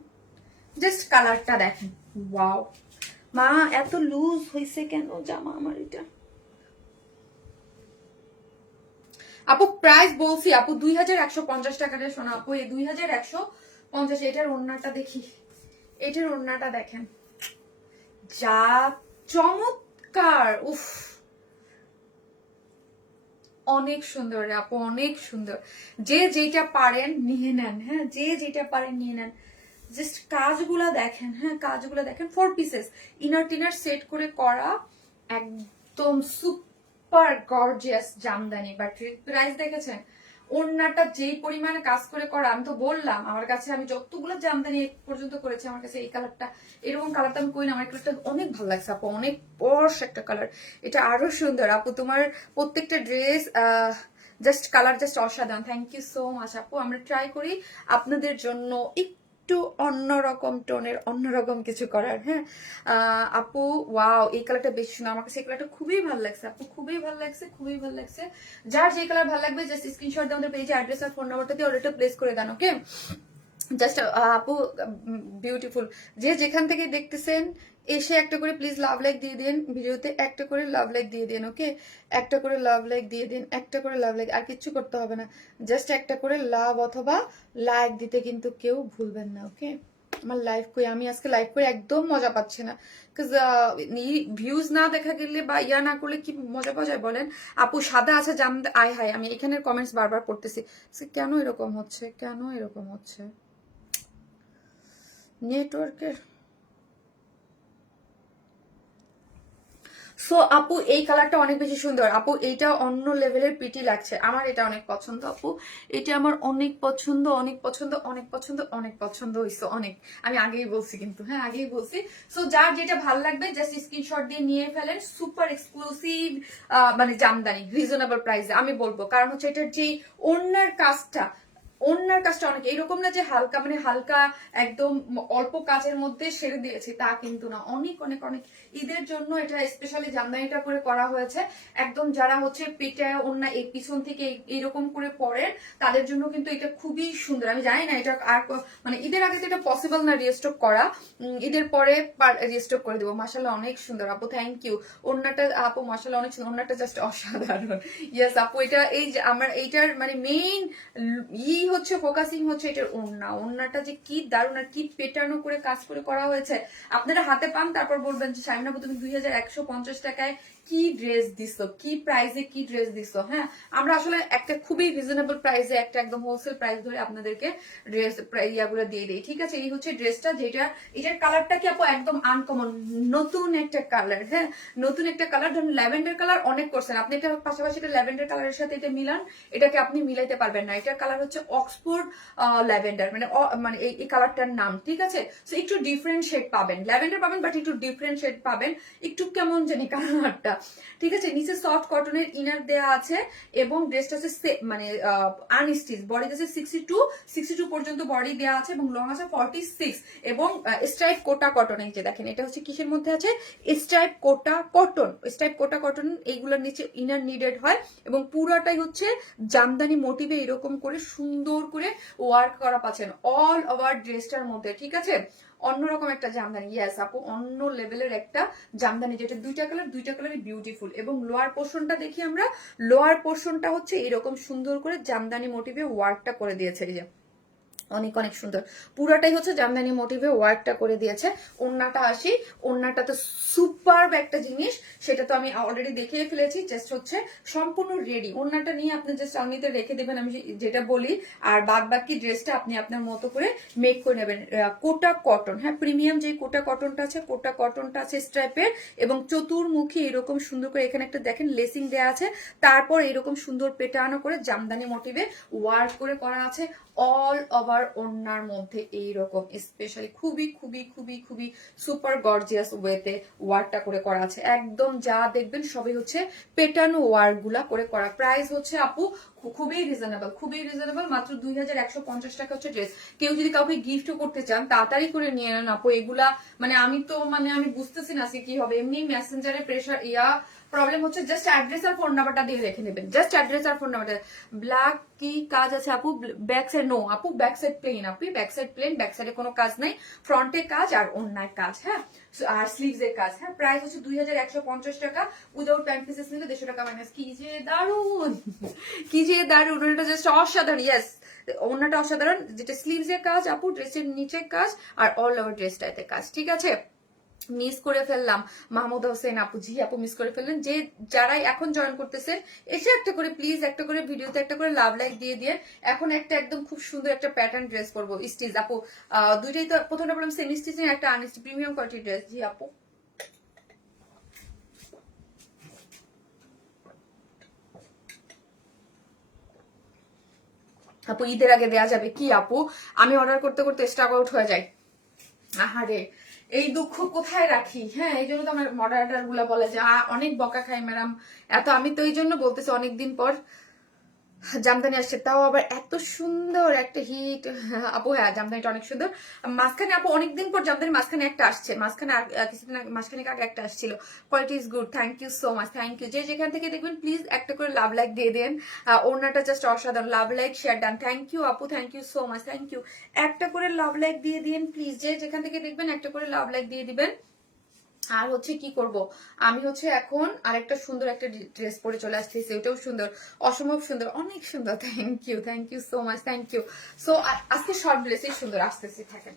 জাস্ট কালারটা দেখেন। ওয়াও মা, এত লুজ হয়েছে কেন জামা আমার এটা? আপু প্রাইস বলছি আপু 2150 টাকা রে শোনা আপু, এই 2150। এটার ওড়নাটা দেখি, এটার ওড়নাটা দেখেন, যা চমৎকার। উফ, অনেক সুন্দর রে আপু, অনেক সুন্দর। যে যেটা পারেন নিয়ে নেন, হ্যাঁ যে যেটা পারেন নিয়ে নেন। জাস্ট কাজগুলা দেখেন, হ্যাঁ কাজগুলা দেখেন। 4 পিসেস ইনার টিনার সেট করে করা, একদম super gorgeous Jamdani. But price দেখেছেন? ওড়নাটা যেই পরিমাণে কাজ করে করা, আমি তো বললাম আমার কাছে আমি যতগুলো জামদানি পর্যন্ত করেছি, আমার কাছে এই কালারটা, এরকম কালারটা আমি করি না, আমার কালারটা অনেক ভালো লাগছে আপু, অনেক পশ একটা কালার। এটা আরো সুন্দর আপু, তোমার প্রত্যেকটা ড্রেস জাস্ট কালার জাস্ট অসাধারণ। থ্যাংক ইউ সো মাচ আপু। আমরা ট্রাই করি আপনাদের জন্য একটু অন্যরকম টোনের অন্যরকম কিছু করার। হ্যাঁ আপু, ওয়াও এই কালারটা বেশি সুন্দর, আমার কাছে এই কালারটা খুবই ভালো লাগছে আপু, খুবই ভালো লাগছে, খুবই ভালো লাগছে। যার যে কালার ভালো লাগবে জাস্ট স্ক্রিনশট দিয়ে আমাদের পেজে অ্যাড্রেস আর ফোন নাম্বারটা দিয়ে অর্ডারটা প্লেস করে দেন। ওকে জাস্ট আপু বিউটিফুল। যে যেখান থেকে দেখতেছেন এসে একটা করে প্লিজ লাভ লাইক দিয়ে দিন, ভিডিওতে একটা করে লাভ লাইক দিয়ে দিন। ওকে একটা করে লাভ লাইক দিয়ে দিন, একটা করে লাভ লাইক, আর কিচ্ছু করতে হবে না, জাস্ট একটা করে লাভ অথবা লাইক দিতে কিন্তু কেউ ভুলবেন না। ওকে আমার লাইভ কই, আমি আজকে লাইভ করে একদম মজা পাচ্ছি না, ভিউজ না দেখা গেলে বা ইয়া না করলে কি মজা পাওয়া যায় বলেন? আপু সাদা আছে জাম, আয় হায়, আমি এখানের কমেন্টস বারবার পড়তেছি, কেন এরকম হচ্ছে, কেন এরকম হচ্ছে নেটওয়ার্কের? সো আপু এই কালারটা অনেক বেশি সুন্দর আপু, এইটা অন্য লেভেলের পিটি লাগছে আমার, এটা অনেক পছন্দ আপু, এটা আমার অনেক পছন্দ অনেক পছন্দ অনেক পছন্দ অনেক পছন্দ হয়েছে অনেক। আমি আগেই বলছি কিন্তু, হ্যাঁ আগেই বলছি। সো যার যেটা ভালো লাগবে জাস্ট স্ক্রিনশট দিয়ে নিয়ে ফেলেন। সুপার এক্সক্লুসিভ মানে জামদানি রিজনেবল প্রাইসে আমি বলবো, কারণ হচ্ছে এটার যে ওড়নার কাজটা, ওড়নার কাজটা অনেক এরকম না যে হালকা মানে হালকা একদম অল্প কাজের মধ্যে সেরে দিয়েছি তা কিন্তু না, অনেক অনেক অনেক ঈদের জন্য এটা স্পেশালি জামদানিটা করে করা হয়েছে। একদম যারা হচ্ছে পেটে ওড়না এই পিছন থেকে এরকম করে পরেন তাদের জন্য কিন্তু এটা খুবই সুন্দর। আমি জানি না এটা আর মানে ঈদের আগে তো এটা পসিবল না রিস্টক করা, ঈদের পরে রিস্টক করে দেবো। মাশাআল্লাহ অনেক সুন্দর আপু, থ্যাংক ইউ। ওড়নাটা আপু মাশাআল্লাহ অনেক সুন্দর, ওড়নাটা জাস্ট অসাধারণ। ইয়েস আপু, এটা এই যে আমার এইটার মানে মেইন হচ্ছে ফোকাসিং হচ্ছে এটার ওড়না, ওড়নাটা যে কি দারুণ আর কি পেটানো করে কাজ করে করা হয়েছে। আপনারা হাতে পান তারপর বলবেন যে শাইনা আপু তুমি 2150 টাকায় কি ড্রেস দিছো, কি প্রাইসে কি ড্রেস দিছো। হ্যাঁ আমরা আসলে একটা খুবই রিজনেবল প্রাইসে একটা একদম হোলসেল প্রাইস ধরে আপনাদেরকে ড্রেস ইয়াগুলো দিয়ে দেই, ঠিক আছে। এই হচ্ছে ড্রেসটা, যেটা এটার কালারটা কি আপু একদম আনকমন, নতুন একটা কালার। হ্যাঁ নতুন একটা কালার, ধরুন ল্যাভেন্ডার কালার অনেক করছেন আপনি, এটা পাশাপাশি এটা ল্যাভেন্ডার কালারের সাথে এটা মিলান, এটাকে আপনি মিলাইতে পারবেন না। এটার কালার হচ্ছে অক্সফোর্ড ল্যাভেন্ডার, মানে মানে এই কালারটার নাম, ঠিক আছে। সো একটু ডিফারেন্ট শেড পাবেন, ল্যাভেন্ডার পাবেন বাট একটু ডিফারেন্ট শেড পাবেন, একটু কেমন জানি কালারটা, ঠিক আছে। নিচে সফট কটনের ইনার দেয়া আছে এবং ড্রেসটা হচ্ছে মানে আনস্টিচ, বডি আছে 62 পর্যন্ত বডি দেয়া আছে এবং লং আছে 46 এবং স্ট্রাইপ কোটা কটন। এই যে দেখেন এটা হচ্ছে কিসের মধ্যে আছে, স্ট্রাইপ কোটা কটন, স্ট্রাইপ কোটা কটন এইগুলোর নিচে ইনার নিডেড হয় এবং পুরাটাই হচ্ছে জামদানি মোটিভে এরকম করে সুন্দর করে ওয়ার্ক করা পাচ্ছেন অল ওভার ড্রেসটার মধ্যে, ঠিক আছে। অন্যরকম একটা জামদানি, ইয়েস আপু অন্য লেভেলের একটা জামদানি, যেটা দুইটা কালারই বিউটিফুল। এবং লোয়ার পোর্শনটা দেখি আমরা, লোয়ার পোর্শনটা হচ্ছে এরকম সুন্দর করে জামদানি মোটিভে ওয়ার্কটা করে দিয়েছে, এই যে অনেক অনেক সুন্দর, পুরাটাই হচ্ছে জামদানি মোটিভে ওয়ার্কটা করে দিয়েছে। ওড়নাটা আসি, ওড়নাটা তো সুপার একটা জিনিস, সেটা তো আমি অলরেডি দেখিয়ে ফেলেছি, জাস্ট হচ্ছে সম্পূর্ণ রেডি। ওড়নাটা নিয়ে আপনি জাস্ট আলমিতে রেখে দেবেন, আমি যেটা বলি, আর বাদ বাকি ড্রেসটা আপনি আপনার মতো করে মেক করে নেবেন। কোটা কটন, হ্যাঁ প্রিমিয়াম যে কোটা কটনটা আছে, কোটা কটনটা আছে স্ট্রাইপের এবং চতুর্মুখী এরকম সুন্দর করে এখানে একটা দেখেন লেসিং দেওয়া আছে, তারপর এরকম সুন্দর পেটানো করে জামদানি মোটিভে ওয়ার্ক করে করা আছে অল ওভার ওড়নার মধ্যে। এইরকম স্পেশালি খুবই খুবই খুবই খুবই সুপার গর্জিয়াস ওয়েতে ওয়ার্কটা করে করা আছে, একদম যা দেখবেন সবই হচ্ছে পেটানো ওয়ার্ক গুলা করে করা। প্রাইস হচ্ছে আপু খুবই রিজনেবল, খুবই রিজনেবল, মাত্র 2150 টাকা হচ্ছে ড্রেস। কেউ যদি কাউকে গিফট করতে চান তাড়াতাড়ি করে নিয়ে নেন আপু এগুলা, মানে আমি তো মানে আমি বুঝতেছি না কি হবে। এমনি মেসেঞ্জারে প্রেশার প্রবলেম হচ্ছে, জাস্ট অ্যাড্রেস আর ফোন নাম্বারটা দিয়ে রেখে নেবেন, জাস্ট অ্যাড্রেস আর ফোন নাম্বারটা। ব্ল্যাক কি কাজ আছে আপু, ব্যাক সাইড নো আপু, ব্যাক সাইড প্লেন আপু, ব্যাক সাইড প্লেন, ব্যাক সাইডে কোনো কাজ নাই, ফ্রন্টে কাজ আর অন্যায় কাজ, হ্যাঁ আর স্লিভস এর কাজ। হ্যাঁ প্রাইস হচ্ছে 2150 টাকা, উইদাউট প্যান্ট পিসেস নিলে 150 টাকা মাইনাস। কি যে দারুন, কি যে দারুন, ওটা জাস্ট অসাধারণ। ইয়েস ওড়নাটা অসাধারণ, যেটা স্লিভস এর কাজ আপু, ড্রেসের নিচে কাজ আর অল ওভার ড্রেসটাতে কাজ, ঠিক আছে। মিস করে ফেললাম মাহমুদ হোসেন আপু, জি আপু মিস করে ফেললেন। যে যারাই এখন জয়েন করতেছেন এসে একটা করে প্লিজ একটা করে ভিডিওতে একটা করে লাভ লাইক দিয়ে দিয়ে। এখন একটা একদম খুব সুন্দর একটা প্যাটার্ন ড্রেস করবো স্টিচ আপু, দুইটাই তো প্রথমটা বললাম সেমি স্টিচিং, একটা আনস্টিচ প্রিমিয়াম কোয়ালিটি ড্রেস। জি আপু আপু ঈদের আগে দেয়া যাবে কি আপু, আমি অর্ডার করতে করতে স্টক আউট হয়ে যায়, আহারে এই দুঃখ কোথায় রাখি। হ্যাঁ এই জন্য তো আমার মডারেটার গুলা বলে যে অনেক বকা খাই ম্যাডাম এত, আমি তো এই জন্য বলতেছি অনেকদিন পর জামদানি আসছে, তাও আবার এত সুন্দর একটা হিট। আপু হ্যাঁ জামদানিটা অনেক সুন্দর। মাঝখানে আপু অনেকদিন পর জামদানি মাঝখানে একটা আসছে, মাঝখানে কিছুদিন মাঝখানে আগে একটা আসছিল, quality is good, thank you so much, thank you. যে যেখান থেকে দেখবেন প্লিজ একটা করে লাভ লাইক দিয়ে দেন, ওড়নাটা জাস্ট অসাধারণ, love like share done, thank you আপু, thank you so much, thank you. একটা করে লাভ লাইক দিয়ে দিন প্লিজ, যে যেখান থেকে দেখবেন একটা করে লাভ লাইক দিয়ে দিবেন। আর হচ্ছে কি করব, আমি হচ্ছে এখন আরেকটা সুন্দর একটা ড্রেস পরে চলে আসতেছি, ওটাও সুন্দর, অসম্ভব সুন্দর, অনেক সুন্দর, thank you so much, thank you. So আজকে শর্ট ড্রেসই সুন্দর আসতেছি, থাকেন।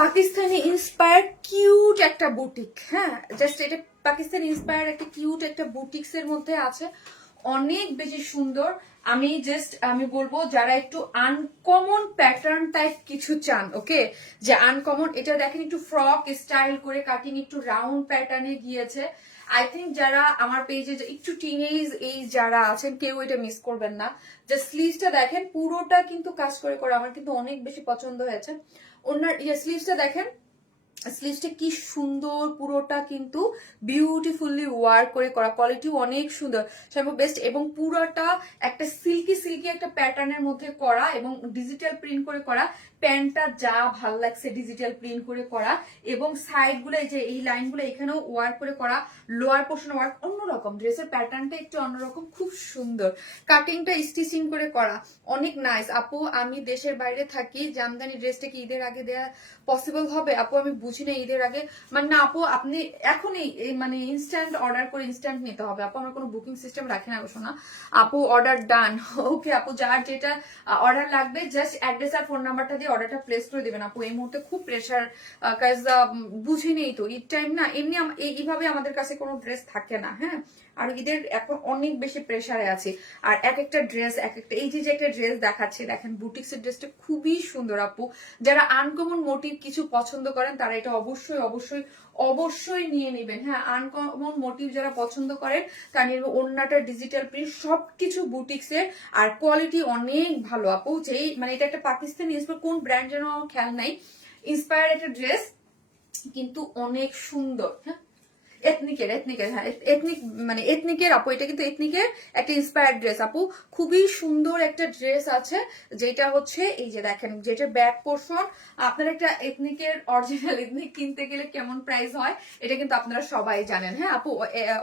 পাকিস্তানি ইন্সপায়ার কিউট একটা বুটিক, হ্যাঁ জাস্ট এটা পাকিস্তানি ইন্সপায়ার একটা কিউট একটা বুটিক্স এর মধ্যে আছে, অনেক বেশি সুন্দর। আমি বলবো যারা একটু আনকমন প্যাটার্ন টাইপ কিছু চান, ওকে, যে আনকমন, এটা দেখেন একটু ফ্রক স্টাইল করে কাটিং একটু রাউন্ড প্যাটার্নে গিয়েছে। আই থিঙ্ক যারা আমার পেজে একটু টিনেজ এই যারা আছেন কেউ এটা মিস করবেন না। যে স্লিভসটা দেখেন পুরোটা কিন্তু কাজ করে করে আমার কিন্তু অনেক বেশি পছন্দ হয়েছে। ওনার স্লিভসটা দেখেন, স্লিভসটা কি সুন্দর, পুরোটা কিন্তু বিউটিফুলি ওয়ার্ক করে করা, কোয়ালিটি অনেক সুন্দর, সর্ববেস্ট, এবং পুরোটা একটা সিল্কি সিল্কি একটা প্যাটার্নের মধ্যে করা এবং ডিজিটাল প্রিন্ট করে করা। প্যান্টটা যা ভাল লাগছে ডিজিটাল প্রিন্ট করে করা, এবং সাইড গুলো এই যে এই লাইন গুলো এখানেও ওয়ার্ক করে করা, লোয়ার পোর্শন ওয়ার্ক অন্যরকম, ড্রেসের প্যাটার্নটা একটু অন্যরকম, খুব সুন্দর, কাটিংটা স্টিচিং করে করা, অনেক নাইস। আপু আমি দেশের বাইরে থাকি, জামদানি ড্রেসটা কি ঈদের আগে দেয়া পসিবল হবে? আপু আমি বুঝি না ঈদের আগে, মানে না আপু আপনি এখনই মানে ইনস্ট্যান্ট অর্ডার করে ইনস্ট্যান্ট নিতে হবে আপু, আমরা কোনো বুকিং সিস্টেম রাখি না শোনা। আপু অর্ডার ডান, ওকে আপু, যার যেটা অর্ডার লাগবে জাস্ট অ্যাড্রেস আর ফোন নাম্বারটা দিয়ে অর্ডারটা প্লেস করে দিবেন আপু। এই মুহূর্তে খুব প্রেশার, কাজ বুঝি নেই তো ঈদ টাইম না, এমনি এইভাবে আমাদের কাছে কোনো ড্রেস থাকে না, হ্যাঁ, আর ঈদের এখন অনেক বেশি প্রেশারে আছে। আর এক একটা ড্রেস এক একটা, এই যে একটা ড্রেস দেখাচ্ছে দেখেন বুটিক্সের ড্রেসটা খুবই সুন্দর আপু, যারা আনকমন মোটিভ কিছু পছন্দ করেন তারা এটা অবশ্যই অবশ্যই অবশ্যই নিয়ে নেবেন, হ্যাঁ, আনকমন মোটিভ যারা পছন্দ করেন তারা নিয়ে নেবেন। ওড়নাটা ডিজিটাল প্রিন্ট সবকিছু বুটিক্সের, আর কোয়ালিটি অনেক ভালো আপু, যেই মানে এটা একটা পাকিস্তানি ইন্সপায়ার, কোন ব্র্যান্ড যেন আমার খেয়াল নাই, ইন্সপায়ার একটা ড্রেস কিন্তু অনেক সুন্দর, হ্যাঁ, এথনিকের হ্যাঁ এথনিক, মানে এথনিকের আপু, এটা কিন্তু এথনিকের একটা ইন্সপায়ার্ড ড্রেস আপু, খুবই সুন্দর একটা ড্রেস আছে, যেটা হচ্ছে এই যে দেখেন যেটা ব্যাক পোর্শন। আপনারা একটা এথনিকের অরিজিনাল এথনিক কিনতে গেলে কেমন প্রাইস হয় এটা কিন্তু আপনারা সবাই জানেন, হ্যাঁ আপু,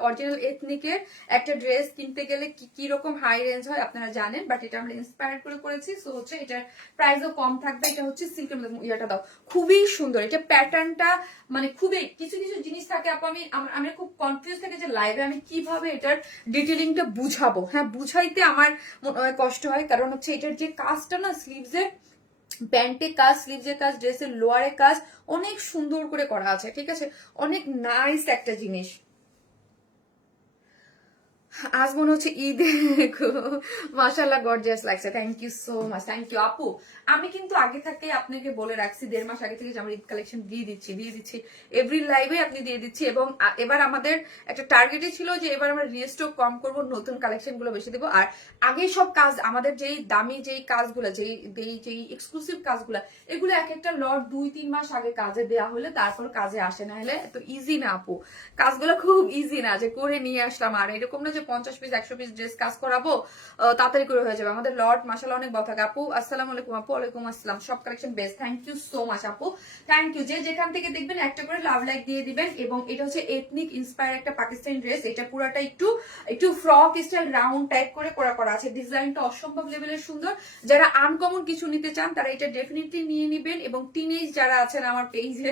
অরিজিনাল এথনিকের একটা ড্রেস কিনতে গেলে কি রকম হাই রেঞ্জ হয় আপনারা জানেন, বাট এটা আমরা ইন্সপায়ার করে করেছি, সো হচ্ছে এটার প্রাইসও কম থাকবে। এটা হচ্ছে সিল্কের মধ্যে, ইয়েটা দাও খুবই সুন্দর, এটা প্যাটার্নটা মানে খুবই, কিছু কিছু জিনিস থাকে আপু, আমি খুব কনফিউজ থাকে যে লাইভে আমি কিভাবে এটার ডিটেলিংটা বুঝাবো, হ্যাঁ বুঝাইতে আমার কষ্ট হয়, কারণ হচ্ছে এটার যে কাজটা না স্লিভসের, প্যান্টে কাজ, স্লিভসের কাজ, ড্রেসের লোয়ারে কাজ অনেক সুন্দর করে করা আছে, ঠিক আছে, অনেক নাইস একটা জিনিস। আজ মনে হচ্ছে ঈদে, মাশাআল্লাহ গর্জিয়াস লাগছে, thank you so much, thank you আপু। আমি কিন্তু আগে থেকে আপনাকে বলে রাখছি 1.5 মাস আগে থেকে যে আমরা ঈদ কালেকশন দিয়ে দিচ্ছি এভরি লাইভে আপনি দিয়ে দিচ্ছি, এবং এবার আমাদের একটা টার্গেটই ছিল যে এবার আমরা রিস্টক কম করব, নতুন কালেকশন গুলো বেশি দেবো। আর আগে সব কাজ আমাদের যেই দামি যেই কাজগুলো যেই এক্সক্লুসিভ কাজগুলো, এগুলো এক একটা লট 2-3 মাস আগে কাজে দেওয়া হলে তারপর কাজে আসে, না হলে এত ইজি না আপু, কাজগুলো খুব ইজি না যে করে নিয়ে আসলাম, আর এরকম না যে 50 পিস 100 পিস ড্রেস কাজ করাবো তাড়াতাড়ি করে হয়ে যাবে, আমাদের লট মাশাআল্লাহ অনেক বড় থাকে আপু। আসসালামু আলাইকুম আপু। ওয়ালাইকুম আসসালাম, সব collection best, thank you so much আপু, থ্যাংক ইউ। যে যেখান থেকে দেখবেন একটা করে লাভ লাইক দিয়ে দিবেন। এবং এটা হচ্ছে এথনিক ইন্সপায়ার একটা পাকিস্তানি ড্রেস, এটা পুরাটা একটু একটু ফ্রক স্টাইল রাউন্ড টাইপ করে করা আছে, ডিজাইনটা অসম্ভব লেভেলের সুন্দর। যারা আনকমন কিছু নিতে চান তারা এটা ডেফিনেটলি নিয়ে নিবেন, এবং টিনেজ যারা আছেন আমার পেজে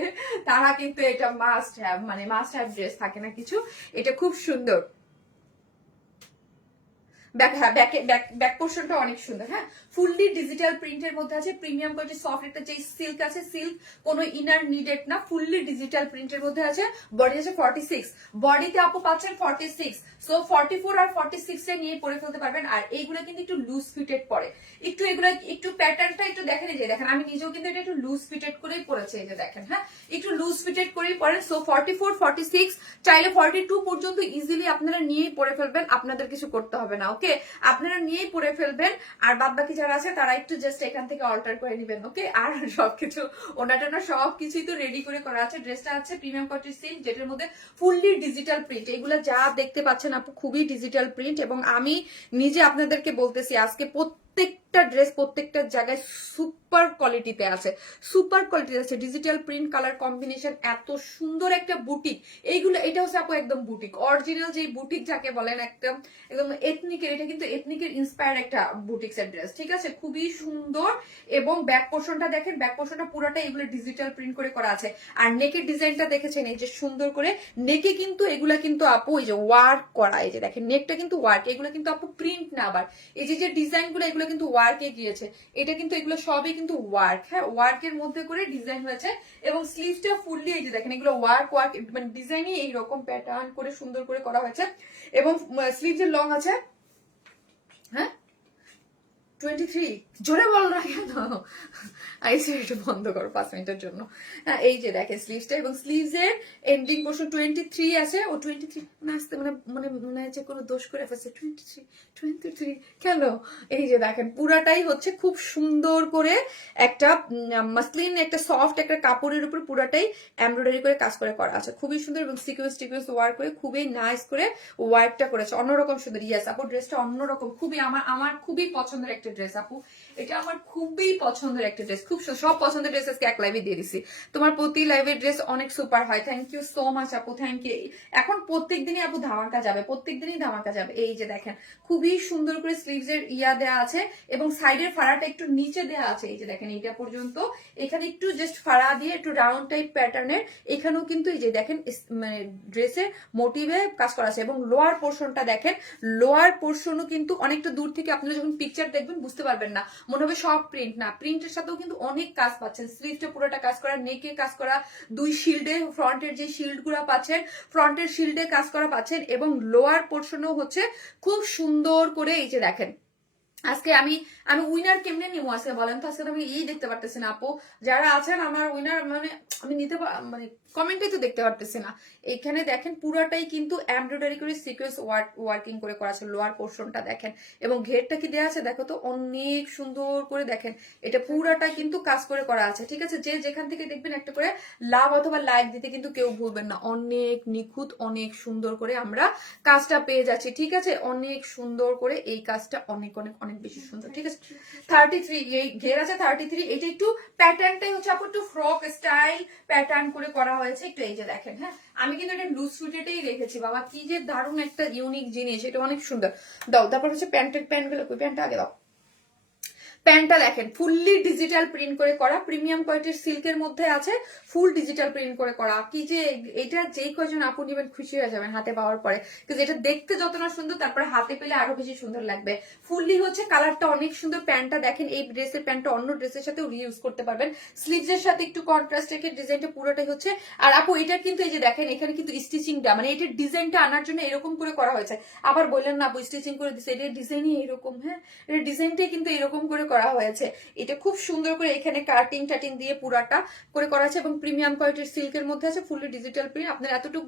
তারা কিন্তু এটা মাস্ট হ্যাভ, মানে মাস্ট হ্যাভ ড্রেস থাকে না কিছু, এটা খুব সুন্দর। ব্যাক পোর্শনটা অনেক সুন্দর, হ্যাঁ, ফুললি ডিজিটাল প্রিন্টের মধ্যে আছে, প্রিমিয়াম কোয়ালিটি সফট একটা যে সিল্ক আছে, সিল্ক কোনো ইনার নিডেড না, ফুললি ডিজিটাল প্রিন্টের মধ্যে আছে। বডি আছে 46, বডিতে আপু পাচ্ছেন 46, সো 44 আর 46 এ নিয়ে পরে ফেলতে পারবেন। আর এইগুলো কিন্তু একটু লুজ ফিটেড পরে, একটু এগুলো একটু প্যাটার্নটা একটু দেখেন, এই যে দেখেন আমি নিজেও কিন্তু এটা একটু লুজ ফিটেড করেই পরেছি, এই যে দেখেন, হ্যাঁ একটু লুজ ফিটেড করেই পরেন। সো 44 46 চাইলে 42 পর্যন্ত ইজিলি আপনারা নিয়েই পরে ফেলবেন, আপনাদের কিছু করতে হবে না, ওকে, আপনারা নিয়েই পরে ফেলবেন। আর বাদ বাকি যারা আছে তারা একটু জাস্ট এখান থেকে অল্টার করে নেবেন, ওকে। আর সবকিছু ওনাটা সবকিছুই তো রেডি করে করা আছে। ড্রেসটা আছে প্রিমিয়াম কোয়ালিটি সিল্ক, যেটার মধ্যে ফুললি ডিজিটাল প্রিন্ট, এগুলো যা দেখতে পাচ্ছেন আপু খুবই ডিজিটাল প্রিন্ট, এবং আমি নিজে আপনাদেরকে বলতেছি আজকে প্রত্যেকটা ড্রেস প্রত্যেকটা জায়গায় সুপার কোয়ালিটিতে আছে, সুপার কোয়ালিটিতে আছে, ডিজিটাল প্রিন্ট কালার কম্বিনেশন, এত সুন্দর একটা বুটিক। এইগুলো এটা হচ্ছে আপু একদম বুটিক, অরিজিনাল যে বুটিক যাকে বলেন একদম একদম এথনিকের, এটা কিন্তু এথনিকের ইন্সপায়ার একটা বুটিক্স এর ড্রেস, ঠিক আছে, খুবই সুন্দর। এবং ব্যাক পোর্শনটা দেখেন, ব্যাক পোর্শনটা পুরোটা এগুলো ডিজিটাল প্রিন্ট করে করা আছে। আর নেকের ডিজাইনটা দেখেছেন এই যে সুন্দর করে নেকে, কিন্তু এগুলা কিন্তু আপু এই যে ওয়ার্ক করা, এই যে দেখেন নেকটা কিন্তু ওয়ার্ক, এগুলো কিন্তু আপু প্রিন্ট না, আবার এই যে ডিজাইন গুলো এগুলো কিন্তু ওয়ার্কে গিয়েছে, এটা কিন্তু এগুলো সবই কিন্তু ওয়ার্ক, হ্যাঁ ওয়ার্কের মধ্যে করে ডিজাইন হয়েছে এবং স্লিভসটা ফুললি এই যে দেখেন এগুলো ওয়ার্ক ওয়ার্ক মানে ডিজাইনই এইরকম প্যাটার্ন করে সুন্দর করে করা হয়েছে এবং স্লিভসের লং আছে হ্যাঁ 23, জোরে বল না কেন, আইসি এটা বন্ধ করো 5 মিনিটের জন্য। হ্যাঁ এই যে দেখেন স্লিভসটা এবং স্লিভস এর এন্ডিং পোর্শন 23 আছে, ও 23 মানে আসতে মানে মানে মনে হচ্ছে কোনো দোষ করে ফেলছে, 23 কেন, এই যে দেখেন পুরাটাই হচ্ছে খুব সুন্দর করে একটা মাসলিন একটা সফট একটা কাপড়ের উপর পুরাটাই এমব্রয়ডারি করে কাজ করে করা আছে, খুবই সুন্দর এবং সিকোয়েন্স টিকোয়েন্স ওয়ার্ক করে খুবই নাইস করে ওয়ার্কটা করেছে, অন্যরকম সুন্দর। ইয়েস আপু ড্রেসটা অন্যরকম, খুবই আমার আমার খুবই পছন্দের একটা ড্রেস আপু, এটা আমার খুবই পছন্দের একটা ড্রেস, খুব সব পছন্দের ড্রেস আজকে এক লাইভে দিয়ে দিছি, তোমার প্রতি লাইভের ড্রেস অনেক সুপার হয়, থ্যাংক ইউ সো মাচ আপু, থ্যাংক ইউ। এখন প্রত্যেকদিনই আপু ধামাকা যাবে, প্রত্যেকদিনই ধামাকা যাবে। এই যে দেখেন খুবই সুন্দর করে স্লিভস এর ইয়া দেওয়া আছে এবং সাইডের ফাড়াটা একটু নিচে দেওয়া আছে, এই যে দেখেন এইটা পর্যন্ত, এখানে একটু জাস্ট ফাড়া দিয়ে একটু রাউন্ড টাইপ প্যাটার্নের, এখানেও কিন্তু এই যে দেখেন মানে ড্রেসের মোটিভে কাজ করা আছে এবং লোয়ার পোর্শনটা দেখেন, লোয়ার পোর্শনও কিন্তু অনেকটা দূর থেকে আপনারা যখন পিকচার দেখবেন বুঝতে পারবেন না, মনে হবে সব প্রিন্ট, না প্রিন্টের সাথেও কিন্তু অনেক কাজ পাচ্ছেন, স্লিভটা পুরোটা কাজ করা, নেকে কাজ করা, দুই শিল্ডে ফ্রন্টের যে শিল্ড গুলা পাচ্ছেন ফ্রন্টের শিল্ডে কাজ করা পাচ্ছেন এবং লোয়ার পোর্শনও হচ্ছে খুব সুন্দর করে এই যে দেখেন। আজকে আমি আমি উইনার কেমনে নিবো আজকে বলেন তো, আজকে আমি এই দেখতে পারতেছি না আপু, যারা আছেন আমার উইনার মানে আমি নিতে মানে কমেন্টে তো দেখতে পারতেছি না, এখানে দেখেন পুরাটাই কিন্তু এমব্রয়ডারি করে সিকোয়েন্স ওয়ার্কিং করে করা আছে, লোয়ার পোর্শনটা দেখেন এবং ঘেরটা কি দেওয়া আছে দেখো তো অনেক সুন্দর করে দেখেন, এটা পুরাটা কিন্তু কাজ করে করা আছে, ঠিক আছে, যে যেখান থেকে দেখবেন একটা করে লাভ অথবা লাইক দিতে কিন্তু কেউ ভুলবেন না, অনেক নিখুঁত অনেক সুন্দর করে আমরা কাজটা পেয়ে যাচ্ছি, ঠিক আছে, অনেক সুন্দর করে এই কাজটা অনেক অনেক অনেক বেশি সুন্দর, ঠিক আছে। 33 এই ঘের আছে 33, এটা একটু প্যাটার্নটাই হচ্ছে আপু একটু ফ্রক স্টাইল প্যাটার্ন করে করা হয়েছে, একটু এই যে দেখেন, হ্যাঁ আমি কিন্তু এটা লুজ ফিটেই রেখেছি, বাবা কি যে দারুণ একটা ইউনিক জিনিস, এটা অনেক সুন্দর। দাও তারপর হচ্ছে প্যান্টগুলো, প্যান্টটা আগে দাও, প্যান্টটা দেখেন ফুললি ডিজিটাল প্রিন্ট করে করা, প্রিমিয়াম কোয়ালিটির সিল্কের মধ্যে আছে, ফুল ডিজিটাল প্রিন্ট করে করা, কি যে এটা যেই কয়জন আপু নেবেন খুশি হয়ে যাবেন হাতে পাওয়ার পরে, কিন্তু এটা দেখতে যত না সুন্দর তারপরে হাতে পেলে আরো বেশি সুন্দর লাগবে, ফুললি হচ্ছে কালারটা অনেক সুন্দর, প্যান্টটা দেখেন এই ড্রেসের প্যান্টটা অন্য ড্রেসের সাথে রিউজ করতে পারবেন, স্লিভস এর সাথে একটু কন্ট্রাস্ট রেখে ডিজাইনটা পুরোটাই হচ্ছে, আর আপু এটা কিন্তু এই যে দেখেন এখানে কিন্তু স্টিচিংটা মানে এটার ডিজাইনটা আনার জন্য এরকম করে করা হয়েছে, আবার বললেন না আপু স্টিচিং করে দিচ্ছে, এটার ডিজাইনই এরকম, হ্যাঁ এটার ডিজাইনটাই কিন্তু এরকম করে করা হয়েছে, এটা খুব সুন্দর করে এখানে কাটিং টাটিং দিয়ে পুরাটা করে করা আছে এবং প্রিমিয়াম কোয়ালিটির সিল্কের মধ্যে আছে, ফুললি ডিজিটাল প্রিন্ট, আপনার এতটুকু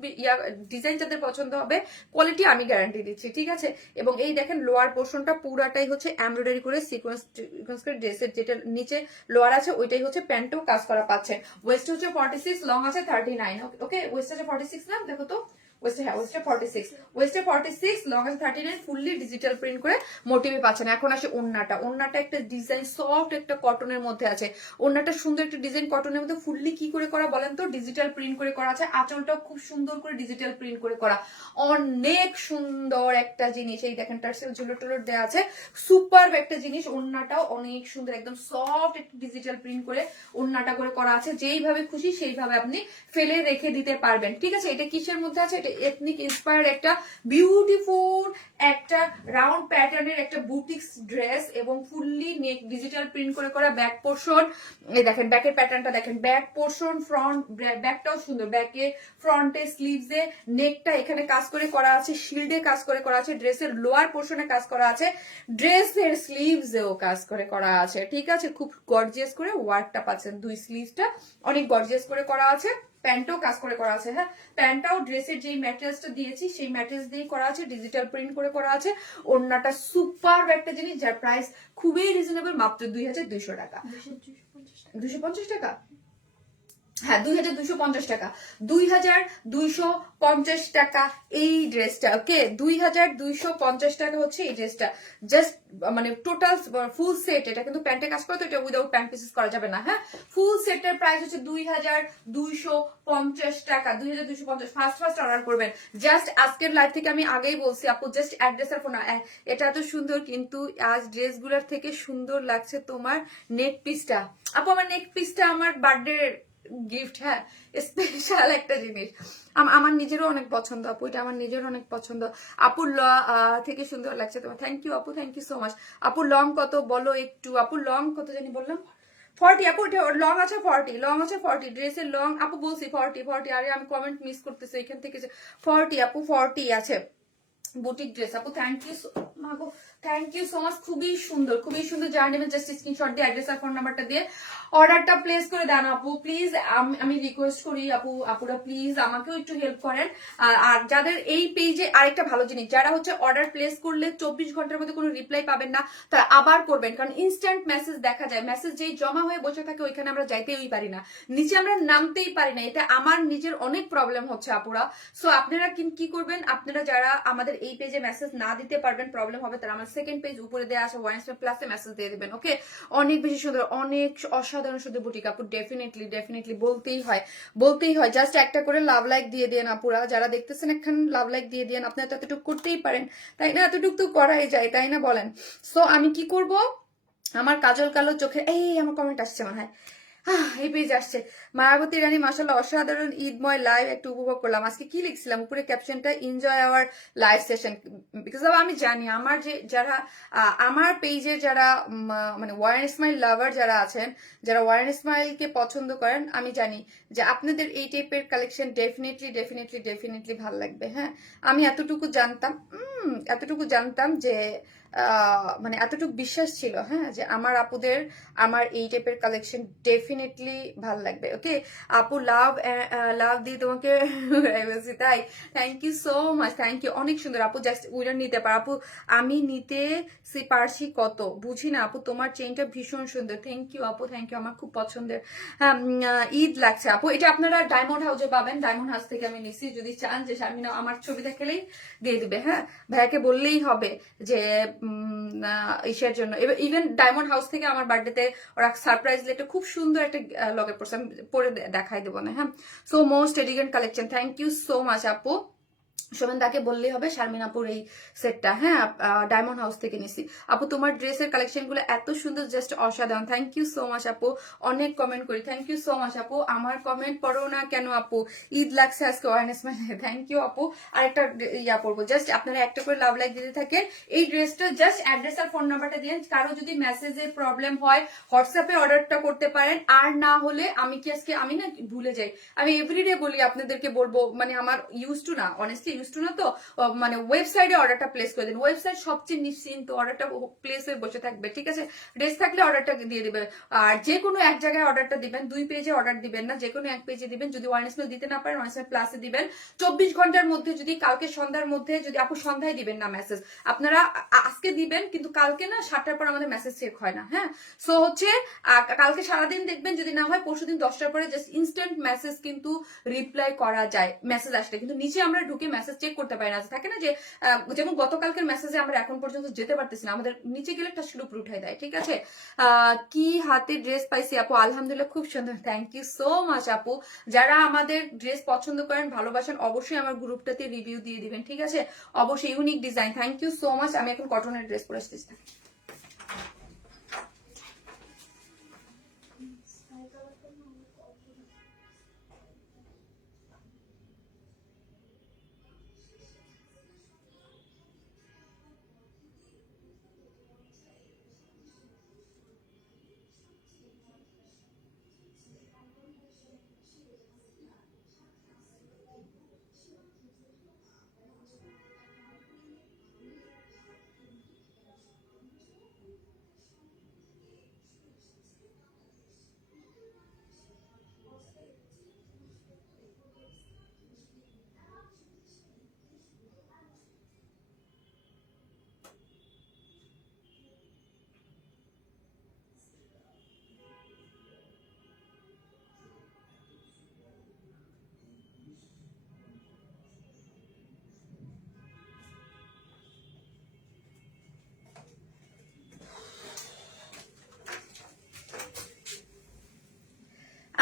ডিজাইন যাদের পছন্দ হবে কোয়ালিটি আমি গ্যারান্টি দিচ্ছি, ঠিক আছে। এবং এই দেখেন লোয়ার পোর্শনটা পুরাটাই হচ্ছে এমব্রয়ডারি করে সিকোয়েন্স করে ড্রেসের যেটা নিচে লোয়ার আছে ওইটাই হচ্ছে প্যান্টও কাজ করা পাচ্ছেন, ওয়েস্ট হচ্ছে 46, লং আছে 39, ওকে ওয়েস্ট আছে 46 না দেখো তো, ওয়েস্টে 46 লং আছে 39, ফুললি ডিজিটাল প্রিন্ট করে মোটিভে পাচ্ছেন। এখন আসে ওন্নাটা একটা ডিজাইন সফট একটা কটনের মধ্যে আছে, ওন্নাটা সুন্দর একটা ডিজাইন কটনের মধ্যে ফুললি কি করে করা বলেন তো, ডিজিটাল প্রিন্ট করে করা আছে, আঁচলটাও খুব সুন্দর করে ডিজিটাল প্রিন্ট করে করা, অনেক সুন্দর একটা জিনিস, এই দেখেন টার্সেল ঝুলো টুলোর দেওয়া আছে, সুপার একটা জিনিস, ওন্নাটাও অনেক সুন্দর একদম সফট একটা ডিজিটাল প্রিন্ট করে ওন্নাটা করে করা আছে, যেইভাবে খুশি সেইভাবে আপনি ফেলে রেখে দিতে পারবেন, ঠিক আছে। এটা কিসের মধ্যে আছে, এটা এথনিক ইন্সপায়ার্ড একটা বিউটিফুল একটা রাউন্ড প্যাটার্নের একটা বুটিক্স ড্রেস এবং ফুললি নেক ডিজিটাল প্রিন্ট করে করা, ব্যাক পোর্শন এই দেখেন ব্যাকের প্যাটার্নটা দেখেন, ব্যাক পোর্শন ফ্রন্ট ব্যাকটাও সুন্দর, ব্যাকে ফ্রন্টে স্লিভসে নেকটা এখানে কাজ করে করা আছে, শিল্ডে কাজ করে করা আছে, ড্রেসের লোয়ার পোর্শনে কাজ করা আছে, ড্রেসের স্লিভসেও কাজ করে করা আছে, ঠিক আছে, খুব গর্জিয়াস করে ওয়ার্কটা পাচ্ছেন, দুই স্লিভসটা অনেক গর্জিয়াস করে করা আছে, প্যান্টও কাজ করে করা আছে, হ্যাঁ প্যান্টটাও ড্রেসের যে ম্যাটেরিয়ালসটা দিয়েছি সেই ম্যাটেরিয়ালস দিয়ে করা আছে, ডিজিটাল প্রিন্ট করে করা আছে, ওড়নাটা সুপার একটা জিনিস যার প্রাইস খুবই রিজনেবল, মাত্র 2250 টাকা, 250 টাকা, হ্যাঁ 2250 টাকা, 2250 টাকা এই ড্রেসটা, ওকে 2250 টাকা হচ্ছে এই ড্রেসটা, জাস্ট মানে টোটাল ফুল সেট, এটা কিন্তু প্যান্টে কাজ করে তো এটা উইদাউট প্যান্ট পিসেস করা যাবে না, হ্যাঁ ফুল সেটের প্রাইস হচ্ছে 2250 টাকা, 2250, ফার্স্ট অর্ডার করবেন, জাস্ট আজকের লাইভ থেকে আমি আগেই বলছি আপু জাস্ট অ্যাড্রেস আর ফোন, এটা এত সুন্দর কিন্তু আজ ড্রেসগুলোর থেকে সুন্দর লাগছে তোমার নেক পিসটা, আপু আমার নেক পিসটা আমার বার্থডে গিফট, হ্যাঁ স্পেশাল একটা জিনিস। আমার নিজেরও অনেক পছন্দ আপু, এটা আমার নিজেরও অনেক পছন্দ। আপুর থেকে সুন্দর লাগছে তোমার, থ্যাংক ইউ আপু, থ্যাংক ইউ সো মাচ। আপুর লং কত বলো একটু, আপুর লং কত জানি বললাম 40 আপু, লং আছে 40, লং আছে 40, ড্রেসের লং আপু বলছি 40। আরে আমি কমেন্ট মিস করতেছি এখান থেকে, 40 আপু 40 আছে বুটিক ড্রেস আপু, থ্যাংক ইউ মাগো, থ্যাংক ইউ সো মাচ। খুবই সুন্দর, খুবই সুন্দর। যারা নেবেন জাস্ট স্ক্রিনশট দিয়ে অ্যাড্রেস আর ফোন নাম্বারটা দিয়ে অর্ডারটা প্লেস করে দেন আপু প্লিজ। আমি রিকোয়েস্ট করি আপুরা প্লিজ আমাকেও একটু হেল্প করেন। আর যাদের এই পেজে আরেকটা ভালো জিনিস, যারা হচ্ছে অর্ডার প্লেস করলে 24 ঘন্টার মধ্যে কোনো রিপ্লাই পাবেন না, তারা আবার করবেন, কারণ ইনস্ট্যান্ট মেসেজ দেখা যায়, মেসেজ যেই জমা হয়ে বসে থাকে ওইখানে আমরা যাইতেই পারি না, নিচে আমরা নামতেই পারি না। এটা আমার নিজের অনেক প্রবলেম হচ্ছে আপুরা। সো আপনারা কি করবেন, আপনারা যারা আমাদের এই পেজে মেসেজ না দিতে পারবেন, প্রবলেম হবে, তারা আমার সেকেন্ড পেজ উপরে দেওয়া আসা ওয়াইন্সটার প্লাসে মেসেজ দিয়ে দিবেন। ওকে, অনেক বেশি সুন্দর, অনেক অসাধারণ সুন্দর বুটিক আপু, ডেফিনেটলি বলতেই হয় জাস্ট একটা করে লাভ লাইক দিয়ে দেন আপুরা, যারা দেখতেছেন একখান লাভ লাইক দিয়ে দেন। আপনারা তো এতটুকু করতেই পারেন তাই না, এতটুকু তো করাই যায় তাই না বলেন। সো আমি কি করব, আমার কাজল কালো চোখে, এই আমার কমেন্ট আসছে মনে হয়, এই পেজ আসছে। মায়াবতী রানী মাশাআল্লাহ অসাধারণ ঈদময় লাইভ একটু উপভোগ করলাম। আজকে কি লিখছিলাম উপরে ক্যাপশনটা, enjoy our live session, because আমি জানি আমার যে যারা আমার পেজে যারা মানে ওয়ারেন স্মাইল লাভার যারা আছেন, যারা ওয়ারেন স্মাইলকে পছন্দ করেন, আমি জানি যে আপনাদের এই টাইপের কালেকশন ডেফিনেটলি ভালো লাগবে। হ্যাঁ, আমি এতটুকু জানতাম যে মানে এতটুকু বিশ্বাস ছিল, হ্যাঁ, যে আমার আপুদের আমার এই টাইপের কালেকশন ডেফিনেটলি ভাল লাগবে। ওকে আপু, লাভ দিয়ে তোমাকে বলছি তাই, thank you so much, thank you, অনেক সুন্দর আপু। জাস্ট উইনার নিতে পার আপু, আমি নিতে পারছি কত বুঝি না আপু, তোমার চেইনটা ভীষণ সুন্দর, থ্যাংক ইউ আপু, থ্যাংক ইউ, আমার খুব পছন্দের। হ্যাঁ, ঈদ লাগছে আপু, এটা আপনারা ডায়মন্ড হাউসে পাবেন, ডায়মন্ড হাউস থেকে আমি নিছি। যদি চান যে শারমিনা আমার ছবি দেখলেই দিয়ে দিবে, হ্যাঁ ভাইয়াকে বললেই হবে যে ইসের জন্য। ইভেন ডায়মন্ড হাউস থেকে আমার বার্থডেতে ওরা সারপ্রাইজ লেটার খুব সুন্দর একটা লগে পড়ছে, আমি পরে দেখাই দেবো না। হ্যাঁ, so most elegant collection, thank you so much আপু। সোমেনদাকে বললেই হবে শারমিন আপুর এই সেটটা, হ্যাঁ ডায়মন্ড হাউস থেকে নিছি। আপু তোমার ড্রেসের কালেকশন গুলো এত সুন্দর, জাস্ট অসাধারণ, থ্যাংক ইউ সো মাচ আপু। অনেক কমেন্ট করি, থ্যাংক ইউ সো মাচ আপু। আমার কমেন্ট পড়ো না কেন আপু, ঈদ লাগছে আজকে অ্যাওয়ারনেস মানে, থ্যাংক ইউ আপু। আর একটা ইয়া পড়বো, জাস্ট আপনারা একটা করে লাভ লাইক দিতে থাকেন। এই ড্রেসটা জাস্ট অ্যাড্রেস আর ফোন নাম্বারটা দিয়ে, কারো যদি মেসেজের প্রবলেম হয় হোয়াটসঅ্যাপে অর্ডারটা করতে পারেন, আর না হলে আমি না ভুলে যাই, আমি এভরিডে বলি আপনাদেরকে বলবো, মানে আমার ইউজ টু না, অনেস্টলি ইউজ টু না, তো মানে ওয়েবসাইটে অর্ডারটা প্লেস করে দিন, ওয়েবসাইট সবচেয়ে নিশ্চিন্ত, অর্ডারটা প্লেস হয়ে বসে থাকবে, ঠিক আছে। ড্রেস থাকলে অর্ডারটা দিয়ে দিবে, আর যে কোনো এক জায়গায় অর্ডারটা দিবেন, 2 পেজে অর্ডার দিবেন না, যে কোনো এক পেজে দিবেন। যদি ওয়াইন্সমেল দিতে না পারেন ওয়াইন্সমেল প্লাসে দিবেন। 24 ঘন্টার মধ্যে, যদি কালকে সন্ধ্যার মধ্যে, যদি আপু সন্ধ্যায় দিবেন না মেসেজ, আপনারা আজকে দিবেন কিন্তু কালকে না 7টার পর আমাদের মেসেজ চেক হয় না। হ্যাঁ, সো হচ্ছে কালকে সারাদিন দেখবেন, যদি না হয় পরশুদিন 10টার পরে জাস্ট ইনস্ট্যান্ট মেসেজ কিন্তু রিপ্লাই করা যায় মেসেজ আসলে, কিন্তু নিচে আমরা ঢুকে মেসেজ চেক করতে পারি না। থাকে না যে যেমন গতকালকের মেসেজে আমরা এখন পর্যন্ত যেতে পারতেছি না, আমাদের নিচে গেলে একটা স্লুপ উঠাই দেয়, ঠিক আছে। কি হাতে ড্রেস পাইছি আপু, আলহামদুলিল্লাহ খুব সুন্দর, থ্যাংক ইউ সো মাচ আপু। যারা আমাদের ড্রেস পছন্দ করেন, ভালোবাসেন, অবশ্যই আমার গ্রুপটাতে রিভিউ দিয়ে দিবেন, ঠিক আছে, অবশ্যই। Unique design, thank you so much. আমি এখন কটনের ড্রেস পরে আসতেছি।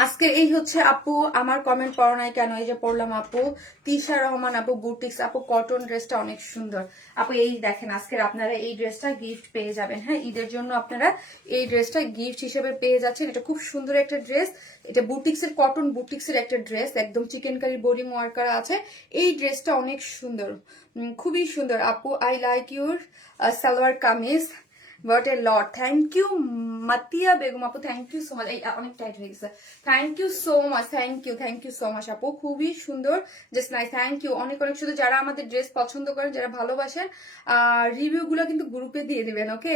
আজকের এই হচ্ছে আপু আমার কমেন্ট পড়ো নাই কেন, এই যে পড়লাম আপু তিশা রহমান আপু বুটিক্স আপু কটন ড্রেসটা অনেক সুন্দর আপু। এই দেখেন আজকের আপনারা এই ড্রেসটা গিফট পেয়ে যাবেন। হ্যাঁ, ঈদের জন্য আপনারা এই ড্রেসটা গিফট হিসেবে পেয়ে যাচ্ছেন। এটা খুব সুন্দর একটা ড্রেস, এটা বুটিক্সের কটন বুটিক্সের একটা ড্রেস, একদম চিকেন কারি বোরিং ওয়ার্ক করা আছে। এই ড্রেসটা অনেক সুন্দর, খুবই সুন্দর আপু। I like your salwar kameez, what a lot. Thank you Matia Begum আপু, থ্যাংক ইউ সো মাচ। এই অনেক টাইট হয়ে গেছে। Thank you so much, thank you so much আপু, খুবই সুন্দর, জাস্ট নাইস। থ্যাংক ইউ অনেক অনেক সুন্দর। যারা আমাদের ড্রেস পছন্দ করেন, যারা ভালোবাসেন, রিভিউ গুলো কিন্তু গ্রুপে দিয়ে দিবেন, ওকে?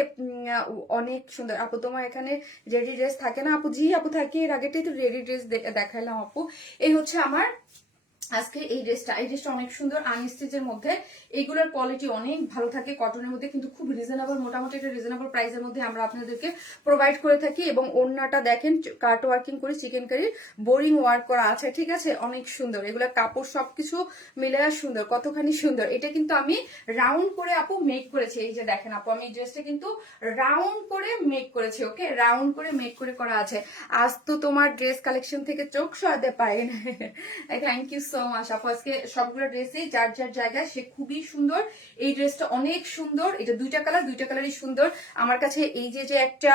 অনেক সুন্দর আপু। তোমার এখানে রেডি ড্রেস থাকে না আপু? জি আপু থাকে, এর আগেটাই তো রেডি ড্রেস দেখাইলাম আপু। এই হচ্ছে আমার আজকে এই ড্রেসটা অনেক সুন্দর আনস্টিচের মধ্যে। এইগুলোর কোয়ালিটি অনেক ভালো থাকে কটনের মধ্যে, কিন্তু খুব রিজনেবল, মোটামুটি একটা রিজনেবল প্রাইসের মধ্যে আমরা আপনাদেরকে প্রোভাইড করে থাকি। এবং ওড়নাটা দেখেন কাট ওয়ার্কিং করে চিকেন কারি বোরিং ওয়ার্ক করা আছে, ঠিক আছে? অনেক সুন্দর, এগুলো কাপড় সবকিছু মিলে সুন্দর, কতখানি সুন্দর। এটা কিন্তু আমি রাউন্ড করে আপু মেক করেছি। এই যে দেখেন আপু, আমি এই ড্রেসটা কিন্তু রাউন্ড করে মেক করেছি, ওকে? রাউন্ড করে মেক করে করা আছে। আজ তো তোমার ড্রেস কালেকশন থেকে চোখ সরাতে পারি না। থ্যাংক ইউ সো মাচ আপু। আজকে সবগুলো ড্রেসই যার যার জায়গায় সে খুবই সুন্দর। এই ড্রেসটা অনেক সুন্দর, এটা দুইটা কালারই সুন্দর আমার কাছে। এই যে যে একটা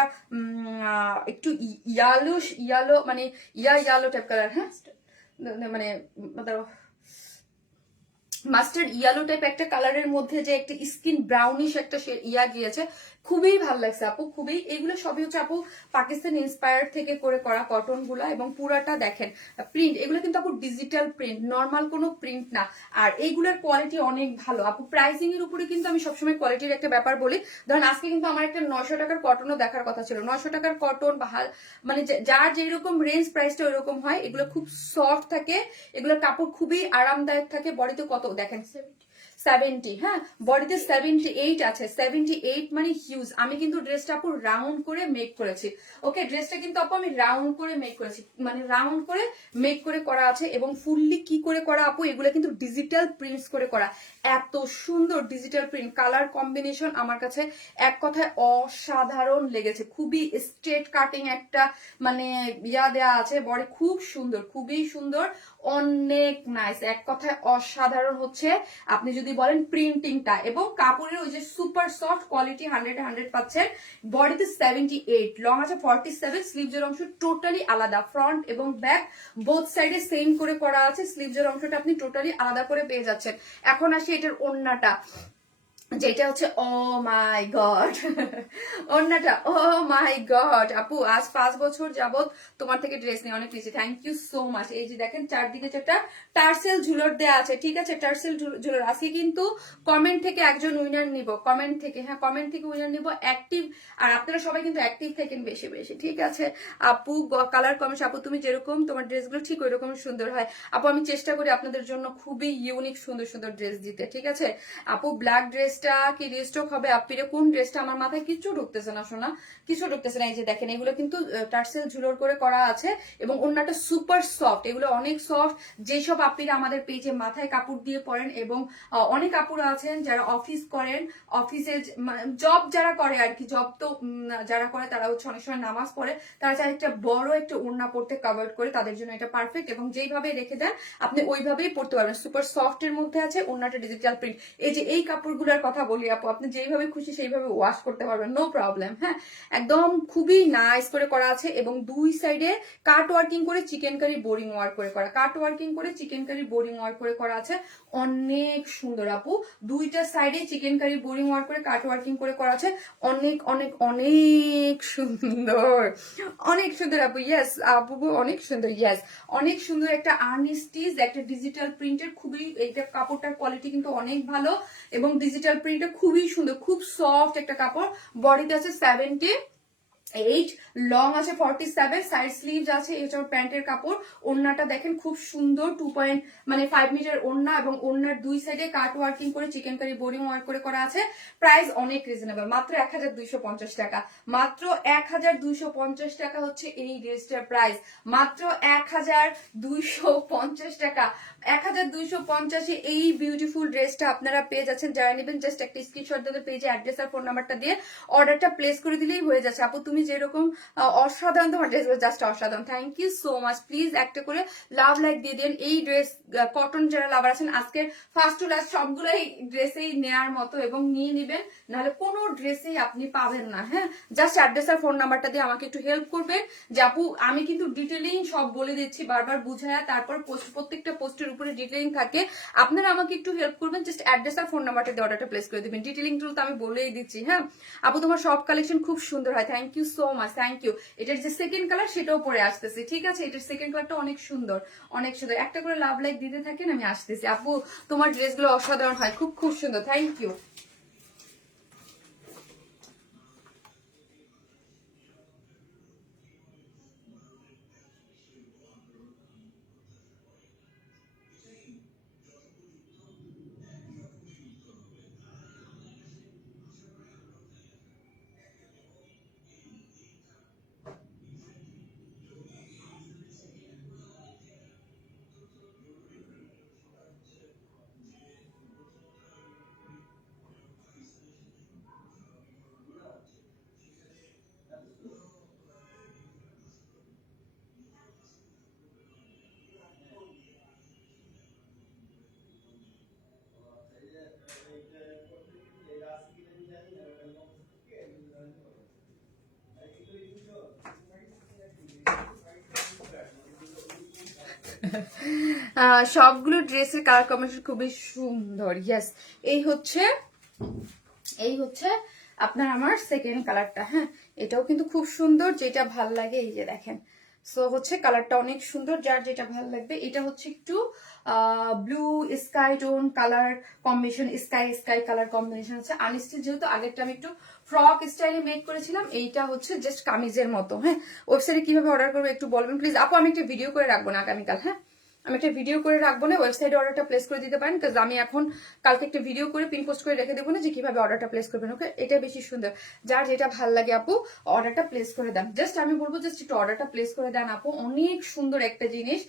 একটু ইয়ালো মানে ইয়ালো টাইপ কালার, হ্যাঁ, মানে মাস্টার্ড ইয়েলো টাইপ একটা কালারের মধ্যে যে একটা স্কিন ব্রাউনিশ একটা গিয়েছে, খুবই ভালো লাগছে আপু, খুবই। এগুলো সবই হচ্ছে আপু পাকিস্তান ইন্সপায়ার থেকে করে করা কটন গুলা, এবং পুরাটা দেখেন প্রিন্ট, এগুলো কিন্তু আপু ডিজিটাল প্রিন্ট, নর্মাল কোনো প্রিন্ট না। আর এইগুলোর কোয়ালিটি অনেক ভালো আপু। প্রাইসিং এর উপরে কিন্তু আমি সবসময় কোয়ালিটির একটা ব্যাপার বলি। ধরেন আজকে কিন্তু আমার একটা 900 টাকার কটনও দেখার কথা ছিল। 900 টাকার কটন বা মানে যার যেরকম রেঞ্জ প্রাইসটা ওইরকম হয়। এগুলো খুব সফট থাকে, এগুলোর কাপড় খুবই আরামদায়ক থাকে। বডিতে কত দেখেন 70, হ্যাঁ, বডিতে 78 আছে। 78 মানে হিউজ। আমি কিন্তু ড্রেসটা আপু রাউন্ড করে মেক করেছি, ওকে? ড্রেসটা কিন্তু আপু আমি রাউন্ড করে মেক করেছি, মানে রাউন্ড করে মেক করে করা আছে। এবং ফুললি কি করে করা আপু, এগুলো কিন্তু ডিজিটাল প্রিন্টস করে করা। এত সুন্দর ডিজিটাল প্রিন্ট, কালার কম্বিনেশন আমার কাছে এক কথায় অসাধারণ লেগেছে। খুবই স্ট্রেট কাটিং একটা মানে দেয়া আছে, বডি খুব সুন্দর, খুবই সুন্দর, অনেক নাইস, এক কথায় অসাধারণ হচ্ছে। আপনি যদি বলেন প্রিন্টিংটা এবং কাপড়ের ওই যে সুপার সফট কোয়ালিটি, 100 পাচ্ছেন। বডিতে 78, লং আছে 47, স্লিভসের অংশ টোটালি আলাদা, ফ্রন্ট এবং ব্যাক বোথ সাইডে সেম করে করা আছে। স্লিভসের অংশটা আপনি টোটালি আলাদা করে পেয়ে যাচ্ছেন। এখন আসি এটার ওড়নাটা, যেটা হচ্ছে ও মাই গড, ওড়নাটা ও মাই গড আপু। আজ 5 বছর যাবত তোমার থেকে ড্রেস নিয়ে অনেক নিয়েছি, থ্যাংক ইউ সো মাচ। এই যে দেখেন চারদিকে যেটা টার্সেল ঝুলর দেওয়া আছে, ঠিক আছে? টার্সেল ঝুলর। আজকে কিন্তু কমেন্ট থেকে একজন উইনার নিব, কমেন্ট থেকে, হ্যাঁ, কমেন্ট থেকে উইনার নিব অ্যাক্টিভ। আর আপনারা সবাই কিন্তু অ্যাক্টিভ থাকেন বেশি বেশি, ঠিক আছে আপু? কালার কমেন্ট আপু, তুমি যেরকম তোমার ড্রেসগুলো ঠিক ওই রকম সুন্দর হয় আপু। আমি চেষ্টা করি আপনাদের জন্য খুবই ইউনিক সুন্দর সুন্দর ড্রেস দিতে, ঠিক আছে আপু? ব্ল্যাক ড্রেসটা কি রিস্টক হবে আপিরে? কোন ড্রেসটা? আমার মাথায় কিছু ঢুকতেছে না শোনা, কিছু ঢুকতেছে না। এই যে দেখেন এগুলো কিন্তু টার্সেল ঝুলোর করে করা আছে এবং ওড়নাটা সুপার সফট, এগুলো অনেক সফট। যেসব আপিরা আমাদের পেজে মাথায় কাপড় দিয়ে পরেন, এবং অনেক আপুরা আছেন যারা অফিস করেন, অফিসে জব যারা করে আর কি, জব তো যারা করে তারা হচ্ছে অনেক সময় নামাজ পড়ে, তারা চায় একটা বড় একটা ওড়না পড়তে, কভার করে, তাদের জন্য এটা পারফেক্ট। এবং যেইভাবে রেখে দেন আপনি ওইভাবেই পড়তে পারবেন। সুপার সফট এর মধ্যে আছে, ওড়নাটা ডিজিটাল প্রিন্ট। এই যে এই কাপড়গুলোর কথা বলি আপু, আপনি যেইভাবে খুশি সেইভাবে ওয়াশ করতে পারবেন, নো প্রবলেম, হ্যাঁ? একদম খুবই নাইস করে করা আছে। এবং দুই সাইডে কাট ওয়ার্কিং করে চিকেন কারি বোরিং ওয়ার্ক করে করা, কাট ওয়ার্কিং করে চিকেন কারি বোরিং ওয়ার্ক করে করা আছে, অনেক সুন্দর আপু। দুইটা সাইডে চিকেন কারি বোরিং ওয়ার্ক করে কাট ওয়ার্কিং করে করা আছে, অনেক অনেক অনেক সুন্দর, অনেক সুন্দর আপু। ইয়েস আপু, অনেক সুন্দর, ইয়েস অনেক সুন্দর। একটা আনস্টিচ, একটা ডিজিটাল প্রিন্টের, খুবই এইটা কাপড়টার কোয়ালিটি কিন্তু অনেক ভালো এবং ডিজিটাল প্রিন্টটা খুবই সুন্দর, খুব সফট একটা কাপড়। বডিতে আছে 78, লং আছে 47, সাইড স্লিভস আছে। এই হচ্ছে প্যান্টের কাপড়। ওড়নাটা দেখেন খুব সুন্দর, 5 মিটার ওড়না, এবং ওড়নার দুই সাইডে কাট ওয়ার্কিং করে চিকেন কারি বোরিং ওয়ার্ক করে করা আছে। প্রাইস অনেক রিজনেবল, মাত্র 1250 টাকা, মাত্র 1250 টাকা হচ্ছে এই ড্রেসটার প্রাইস, মাত্র 1250 টাকা। 1250 এই বিউটিফুল ড্রেসটা আপনারা পেয়ে যাচ্ছেন। যারা নেবেন জাস্ট একটা স্ক্রিনশট দিয়ে পেজে অ্যাড্রেস আর ফোন নাম্বারটা দিয়ে অর্ডারটা প্লেস করে দিলেই হয়ে যাচ্ছে আপু। তুমি তুমি যেরকম অসাধারণ, তোমার ড্রেস জাস্ট অসাধারণ। Thank you so much. Please একটা করে লাভ লাইক দিয়ে দেন। এই ড্রেস কটন যারা লাভার আছেন আজকের ফার্স্ট টু লাস্ট সবগুলোই ড্রেসেই নেয়ার মতো এবং নিয়ে নেবেন, নাহলে কোনো ড্রেসেই আপনি পাবেন না। হ্যাঁ, জাস্ট অ্যাড্রেস আর ফোন নাম্বারটা দিয়ে আমাকে একটু হেল্প করবেন যে আপু আমি কিন্তু ডিটেলিং সব বলে দিচ্ছি বারবার বুঝায়া, তারপর প্রত্যেকটা পোস্টের উপরে ডিটেলিং থাকে, আপনারা আমাকে একটু হেল্প করবেন, জাস্ট অ্যাড্রেস আর ফোন নাম্বারটা দিয়ে অর্ডারটা প্লেস করে দিবেন। ডিটেলিং তো আমি বলেই দিচ্ছি। হ্যাঁ আপু তোমার সব কালেকশন খুব সুন্দর হয়, thank you so much, thank you. এটার যে সেকেন্ড কালার সেটাও পরে আসতেছে, ঠিক আছে? এটার সেকেন্ড কালারটা অনেক সুন্দর, অনেক সুন্দর। একটা করে লাভ লাইক দিতে থাকেন, আমি আসতেছি। আপু তোমার ড্রেসগুলো অসাধারণ হয়, খুব খুব সুন্দর, থ্যাংক ইউ। সবগুলো ড্রেসের কালার কম্বিনেশন খুবই সুন্দর। ইয়েস, এই হচ্ছে আপনার আমার সেকেন্ড কালারটা। হ্যাঁ এটাও কিন্তু খুব সুন্দর, যেটা ভাল লাগে এই যে দেখেন। সো হচ্ছে কালারটা অনেক সুন্দর, যার যেটা ভালো লাগবে। এটা হচ্ছে একটু blue sky tone colour combination, sky colour combination হচ্ছে আনস্টিচ, যেহেতু আগেরটা আমি একটু ফ্রক স্টাইলে মেক করেছিলাম, এইটা হচ্ছে জাস্ট কামিজের মতো। হ্যাঁ ওয়েবসাইটে কিভাবে অর্ডার করবো একটু বলবেন প্লিজ আপু। আমি একটা ভিডিও করে রাখবো না আগামীকাল, হ্যাঁ আমি একটা ভিডিও করে রাখবো না, ওয়েবসাইটে অর্ডারটা প্লেস করে দিতে পারেন, কারণ আমি এখন কালকে একটা ভিডিও করে পিন পোস্ট করে রেখে দেবো না যে কিভাবে অর্ডারটা প্লেস করবেন। ওকে, এটা বেশি সুন্দর, যার যেটা ভাল লাগে আপু অর্ডারটা প্লেস করে দেন। জাস্ট আমি বলবো জাস্ট একটু অর্ডারটা প্লেস করে দেন আপু, অনেক সুন্দর একটা জিনিস,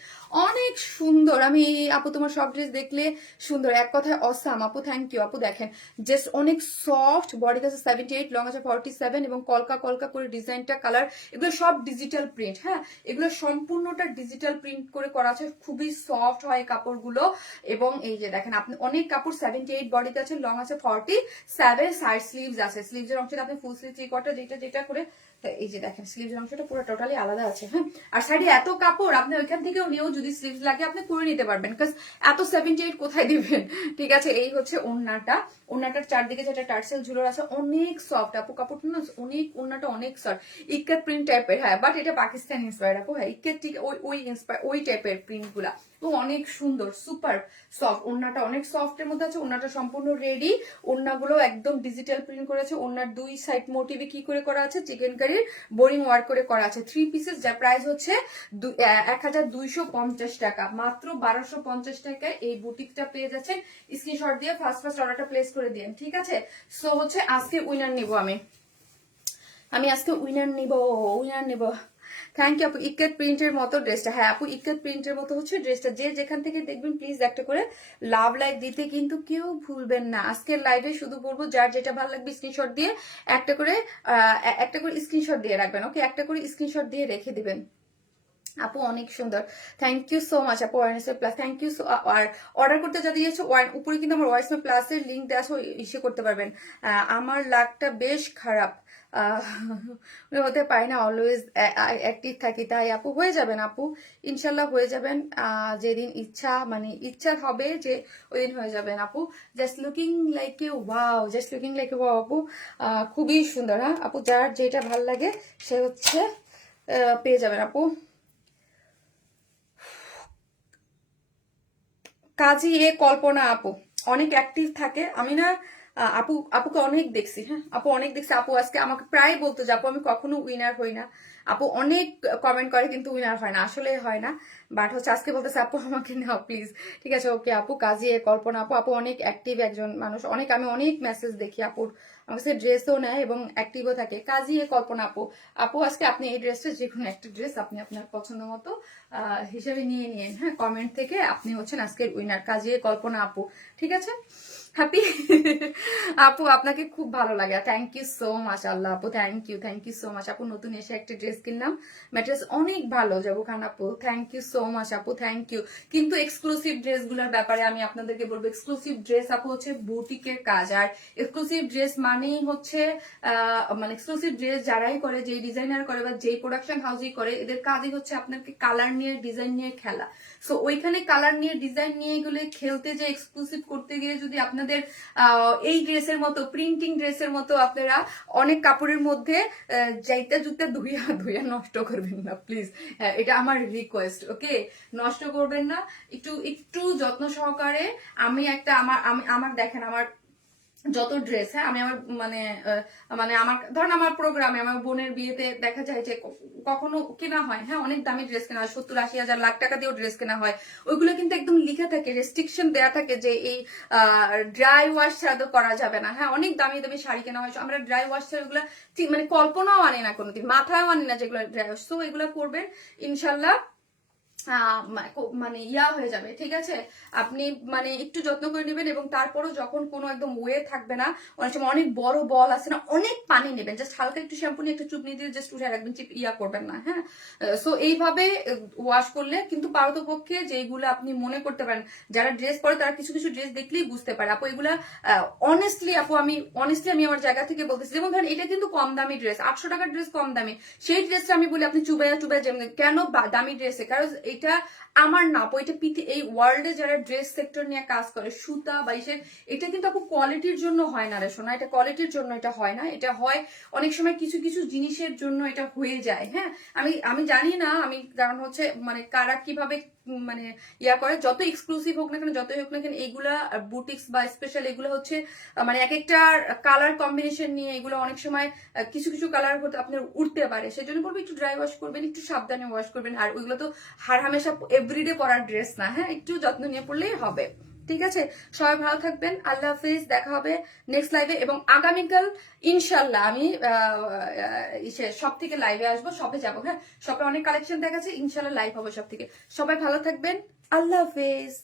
অনেক সুন্দর। আমি আপু তোমার সব ড্রেস দেখলে সুন্দর, এক কথায় অসাম আপু, থ্যাংক ইউ আপু। দেখেন জাস্ট অনেক সফট, বডি কাছে 78, লং আছে 47 এবং কলকা কলকা করে ডিজাইনটা, কালার এগুলো সব ডিজিটাল প্রিন্ট। হ্যাঁ এগুলো সম্পূর্ণটা ডিজিটাল প্রিন্ট করে করা আছে, খুবই সফট হয় কাপড়গুলো। এবং এই যে দেখেন আপনি অনেক কাপড় 78 বডিতে আছে, লং আছে 47, সাইড স্লিভস আছে, স্লিভসের অংশটা আপনি ফুল স্লিভ 3/4 যেটা করে, এই যে দেখেন স্লিভসের অংশটা পুরো টোটালি আলাদা আছে। হ্যাঁ আর সাইডে এত কাপড় আপনি ওইখান থেকেও নিয়েও যদি স্লিভস লাগে আপনি করে নিতে পারবেন, কারণ এত 78 কোথায় দিবেন। ঠিক আছে, এই হচ্ছে ওড়নাটার চারদিকে যেটা টার্সেল ঝুলোর আছে, অনেক সফট আপু কাপড়টা না, অনেক ওড়নাটা অনেক সফট, ইক্কাত প্রিন্ট টাইপের। হ্যাঁ বাট এটা পাকিস্তান ইন্সপায়ার্ড আপু। হ্যাঁ ইক্কাত ঠিক ওই টাইপের প্রিন্ট গুলা, তো অনেক সুন্দর, সুপার সফট। ওড়নাটা অনেক সফটের মধ্যে আছে, ওড়নাটা সম্পূর্ণ রেডি, ওড়নাগুলো একদম ডিজিটাল প্রিন্ট করেছে। ওড়নার দুই সাইড মোটিভে কি করে করা আছে, চিকেন কারির বোরিং ওয়ার্ক করে করা আছে। 3 পিসেস, যার প্রাইস হচ্ছে 1250 টাকা, মাত্র 1250 টাকায় এই বুটিকটা পেয়ে যাচ্ছেন। স্ক্রিনশট দিয়ে ফার্স্ট অর্ডারটা প্লেস করে দিন, ঠিক আছে? সো হচ্ছে আজকে উইনার নিব আমি আজকে উইনার নিব। থ্যাংক ইউ আপু। ইক্কাত প্রিন্টের মতো ড্রেসটা, হ্যাঁ আপু ইক্কাত প্রিন্টের মতো হচ্ছে ড্রেসটা। যে যেখান থেকে দেখবেন প্লিজ একটা করে লাভ লাইক দিতে কিন্তু কেউ ভুলবেন না। আজকের লাইভে শুধু বলবো যার যেটা ভালো লাগবে স্ক্রিনশট দিয়ে একটা করে স্ক্রিনশট দিয়ে রাখবেন। ওকে, একটা করে স্ক্রিনশট দিয়ে রেখে দিবেন। আপু অনেক সুন্দর, থ্যাংক ইউ সো মাচ আপু। ওয়ারনেসের প্লাস, থ্যাংক ইউ। আর অর্ডার করতে যাতে গিয়েছে উপরে কিন্তু আমার ওয়ারনেসের প্লাসের লিঙ্ক দেওয়া আছে, ইসে করতে পারবেন। আমার লাকটা বেশ খারাপ, হতে পারি না, অলওয়েজ অ্যাক্টিভ থাকি, তাই আপু হয়ে যাবেন আপু, ইনশাল্লাহ হয়ে যাবেন। যেদিন ইচ্ছা হবে যে ওই দিন হয়ে যাবেন আপু। Just looking like a wow, আপু খুবই সুন্দর। হ্যাঁ আপু যার যেটা ভাল লাগে সে হচ্ছে পেয়ে যাবেন আপু। কাজী এ কল্পনা আপু অনেক অ্যাক্টিভ থাকে, আমি না আপুকে অনেক দেখছি। হ্যাঁ আপু অনেক দেখছি, আপু আজকে আমাকে প্রায় বলতো যে আপু আমি কখনো উইনার হই না। আপু অনেক কমেন্ট করে কিন্তু উইনার হয় না, আসলে হয় না। বাট হচ্ছে আজকে বলতেছে আপু আমাকে নাও প্লিজ। ঠিক আছে ওকে আপু। কাজী এ কল্পনা আপু অনেক অ্যাক্টিভ একজন মানুষ, আমি অনেক মেসেজ দেখি আপুর, আমার কাছে ড্রেসও নেয় এবং অ্যাক্টিভও থাকে। কাজী এ কল্পনা আপু আজকে আপনি এই ড্রেসটা, যে কোনো একটা ড্রেস আপনি আপনার পছন্দ মতো হিসেবে নিয়ে নিন। হ্যাঁ কমেন্ট থেকে আপনি হচ্ছেন আজকের উইনার, কাজী এ কল্পনা আপু। ঠিক আছে, হ্যাপি আপু আপনাকে খুব ভালো লাগে, থ্যাংক ইউ সো মাচ। আল্লাহ আপু থ্যাংক ইউ সো মাচ আপু। নতুন এসে একটা ড্রেস কিনলাম, ম্যাট্রেস অনেক ভালো যাবো খান আপু, থ্যাংক ইউ সো মাচ আপু, থ্যাংক ইউ। কিন্তু এক্সক্লুসিভ ড্রেসগুলোর ব্যাপারে আমি আপনাদেরকে বলবো, এক্সক্লুসিভ ড্রেস আপু হচ্ছে বুটিকের কাজ। আর এক্সক্লুসিভ ড্রেস মানেই হচ্ছে মানে এক্সক্লুসিভ ড্রেস যারাই করে, যেই ডিজাইনার করে বা যেই প্রোডাকশন হাউসই করে, এদের কাজই হচ্ছে আপনাকে কালার নিয়ে ডিজাইন নিয়ে খেলা। সো ওইখানে কালার নিয়ে ডিজাইন নিয়ে এগুলো খেলতে, যে এক্সক্লুসিভ করতে গিয়ে যদি আপনাদের এই ড্রেসের মতো প্রিন্টিং ড্রেসের মতো আপনারা অনেক কাপড়ের মধ্যে যাইতে জুতে ধুইয়া ধুইয়া নষ্ট করবেন না প্লিজ। এটা আমার রিকোয়েস্ট, ওকে? নষ্ট করবেন না, একটু একটু যত্ন সহকারে। আমি একটা আমার দেখেন, আমার যত ড্রেস, হ্যাঁ, আমি আমার মানে আমার ধরেন আমার প্রোগ্রামে, আমার বোনের বিয়েতে দেখা যায় যে কখনো কেনা হয়, হ্যাঁ, অনেক দামি ড্রেস কেনা হয়, 70-80 হাজার লাখ টাকা দিয়েও ড্রেস কেনা হয়। ওইগুলো কিন্তু একদম লিখা থাকে, রেস্ট্রিকশন দেয়া থাকে যে এই ড্রাই ওয়াশ ছাড়া তো করা যাবে না। হ্যাঁ, অনেক দামি দামি শাড়ি কেনা হয়, আমরা ড্রাই ওয়াশ ছাড়া ওগুলো মানে কল্পনাও আনি না কোনোদিন, মাথায়ও আনি না যেগুলো ড্রাই ওয়াশ। তো এগুলো করবেন ইনশাল্লাহ, মানে ইয়া হয়ে যাবে, ঠিক আছে? আপনি মানে একটু যত্ন করে নেবেন, এবং তারপরও যখন কোনো একদম ওয়ে থাকবে না, অনেক সময় অনেক বড় বল আছে না, অনেক পানি নেবেন, জাস্ট হালকা একটু শ্যাম্পু নিয়ে একটু চুপনি দিয়ে জাস্ট উঠে রাখবেন, ইয়া করবেন না, হ্যাঁ? সো এইভাবে ওয়াশ করলে কিন্তু পারতপক্ষে যেগুলো আপনি মনে করতে পারেন, যারা ড্রেস পরে তারা কিছু কিছু ড্রেস দেখলেই বুঝতে পারে আপু এগুলা অনেস্টলি আপু, আমি আমার জায়গা থেকে বলতেছি। যেমন ধরেন এটা কিন্তু কম দামি ড্রেস, 800 টাকার ড্রেস কম দামি, সেই ড্রেসটা আমি বলি আপনি চুবাইয়া চুবাইয়া যেমন কেন দামি ড্রেসে, কারণ এটা আমার না আপু, এটা এই ওয়ার্ল্ডে যারা ড্রেস সেক্টর নিয়ে কাজ করে, সুতা বা ইসের, এটা কিন্তু আপু কোয়ালিটির জন্য হয় না রে সোনা, এটা কোয়ালিটির জন্য এটা হয় না, এটা হয় অনেক সময় কিছু কিছু জিনিসের জন্য এটা হয়ে যায়। হ্যাঁ, আমি জানি না, আমি কারণ হচ্ছে মানে কারা কিভাবে মানে ইয়া করে, যত এক্সক্লুসিভ হোক না কেন, যতই হোক না কেন, এইগুলা বুটিক্স বা স্পেশাল এগুলো হচ্ছে মানে এক একটা কালার কম্বিনেশন নিয়ে, এগুলো অনেক সময় কিছু কিছু কালার হতে আপনার উঠতে পারে। সেজন্য বলবো একটু ড্রাই ওয়াশ করবেন, একটু সাবধানে ওয়াশ করবেন। আর ওইগুলো তো হার হামেশা এভরিডে পরার ড্রেস না, হ্যাঁ, একটু যত্ন নিয়ে পড়লেই হবে, ঠিক আছে? সবাই ভালো থাকবেন, আল্লাহ হাফিজ, দেখা হবে নেক্সট লাইভে। এবং আগামীকাল ইনশাল্লাহ আমি সব থেকে লাইভে আসবো, সবে যাবো, হ্যাঁ, সবে অনেক কালেকশন দেখাচ্ছে, ইনশাল্লাহ লাইভ হবে সব থেকে। সবাই ভালো থাকবেন, আল্লাহ হাফিজ।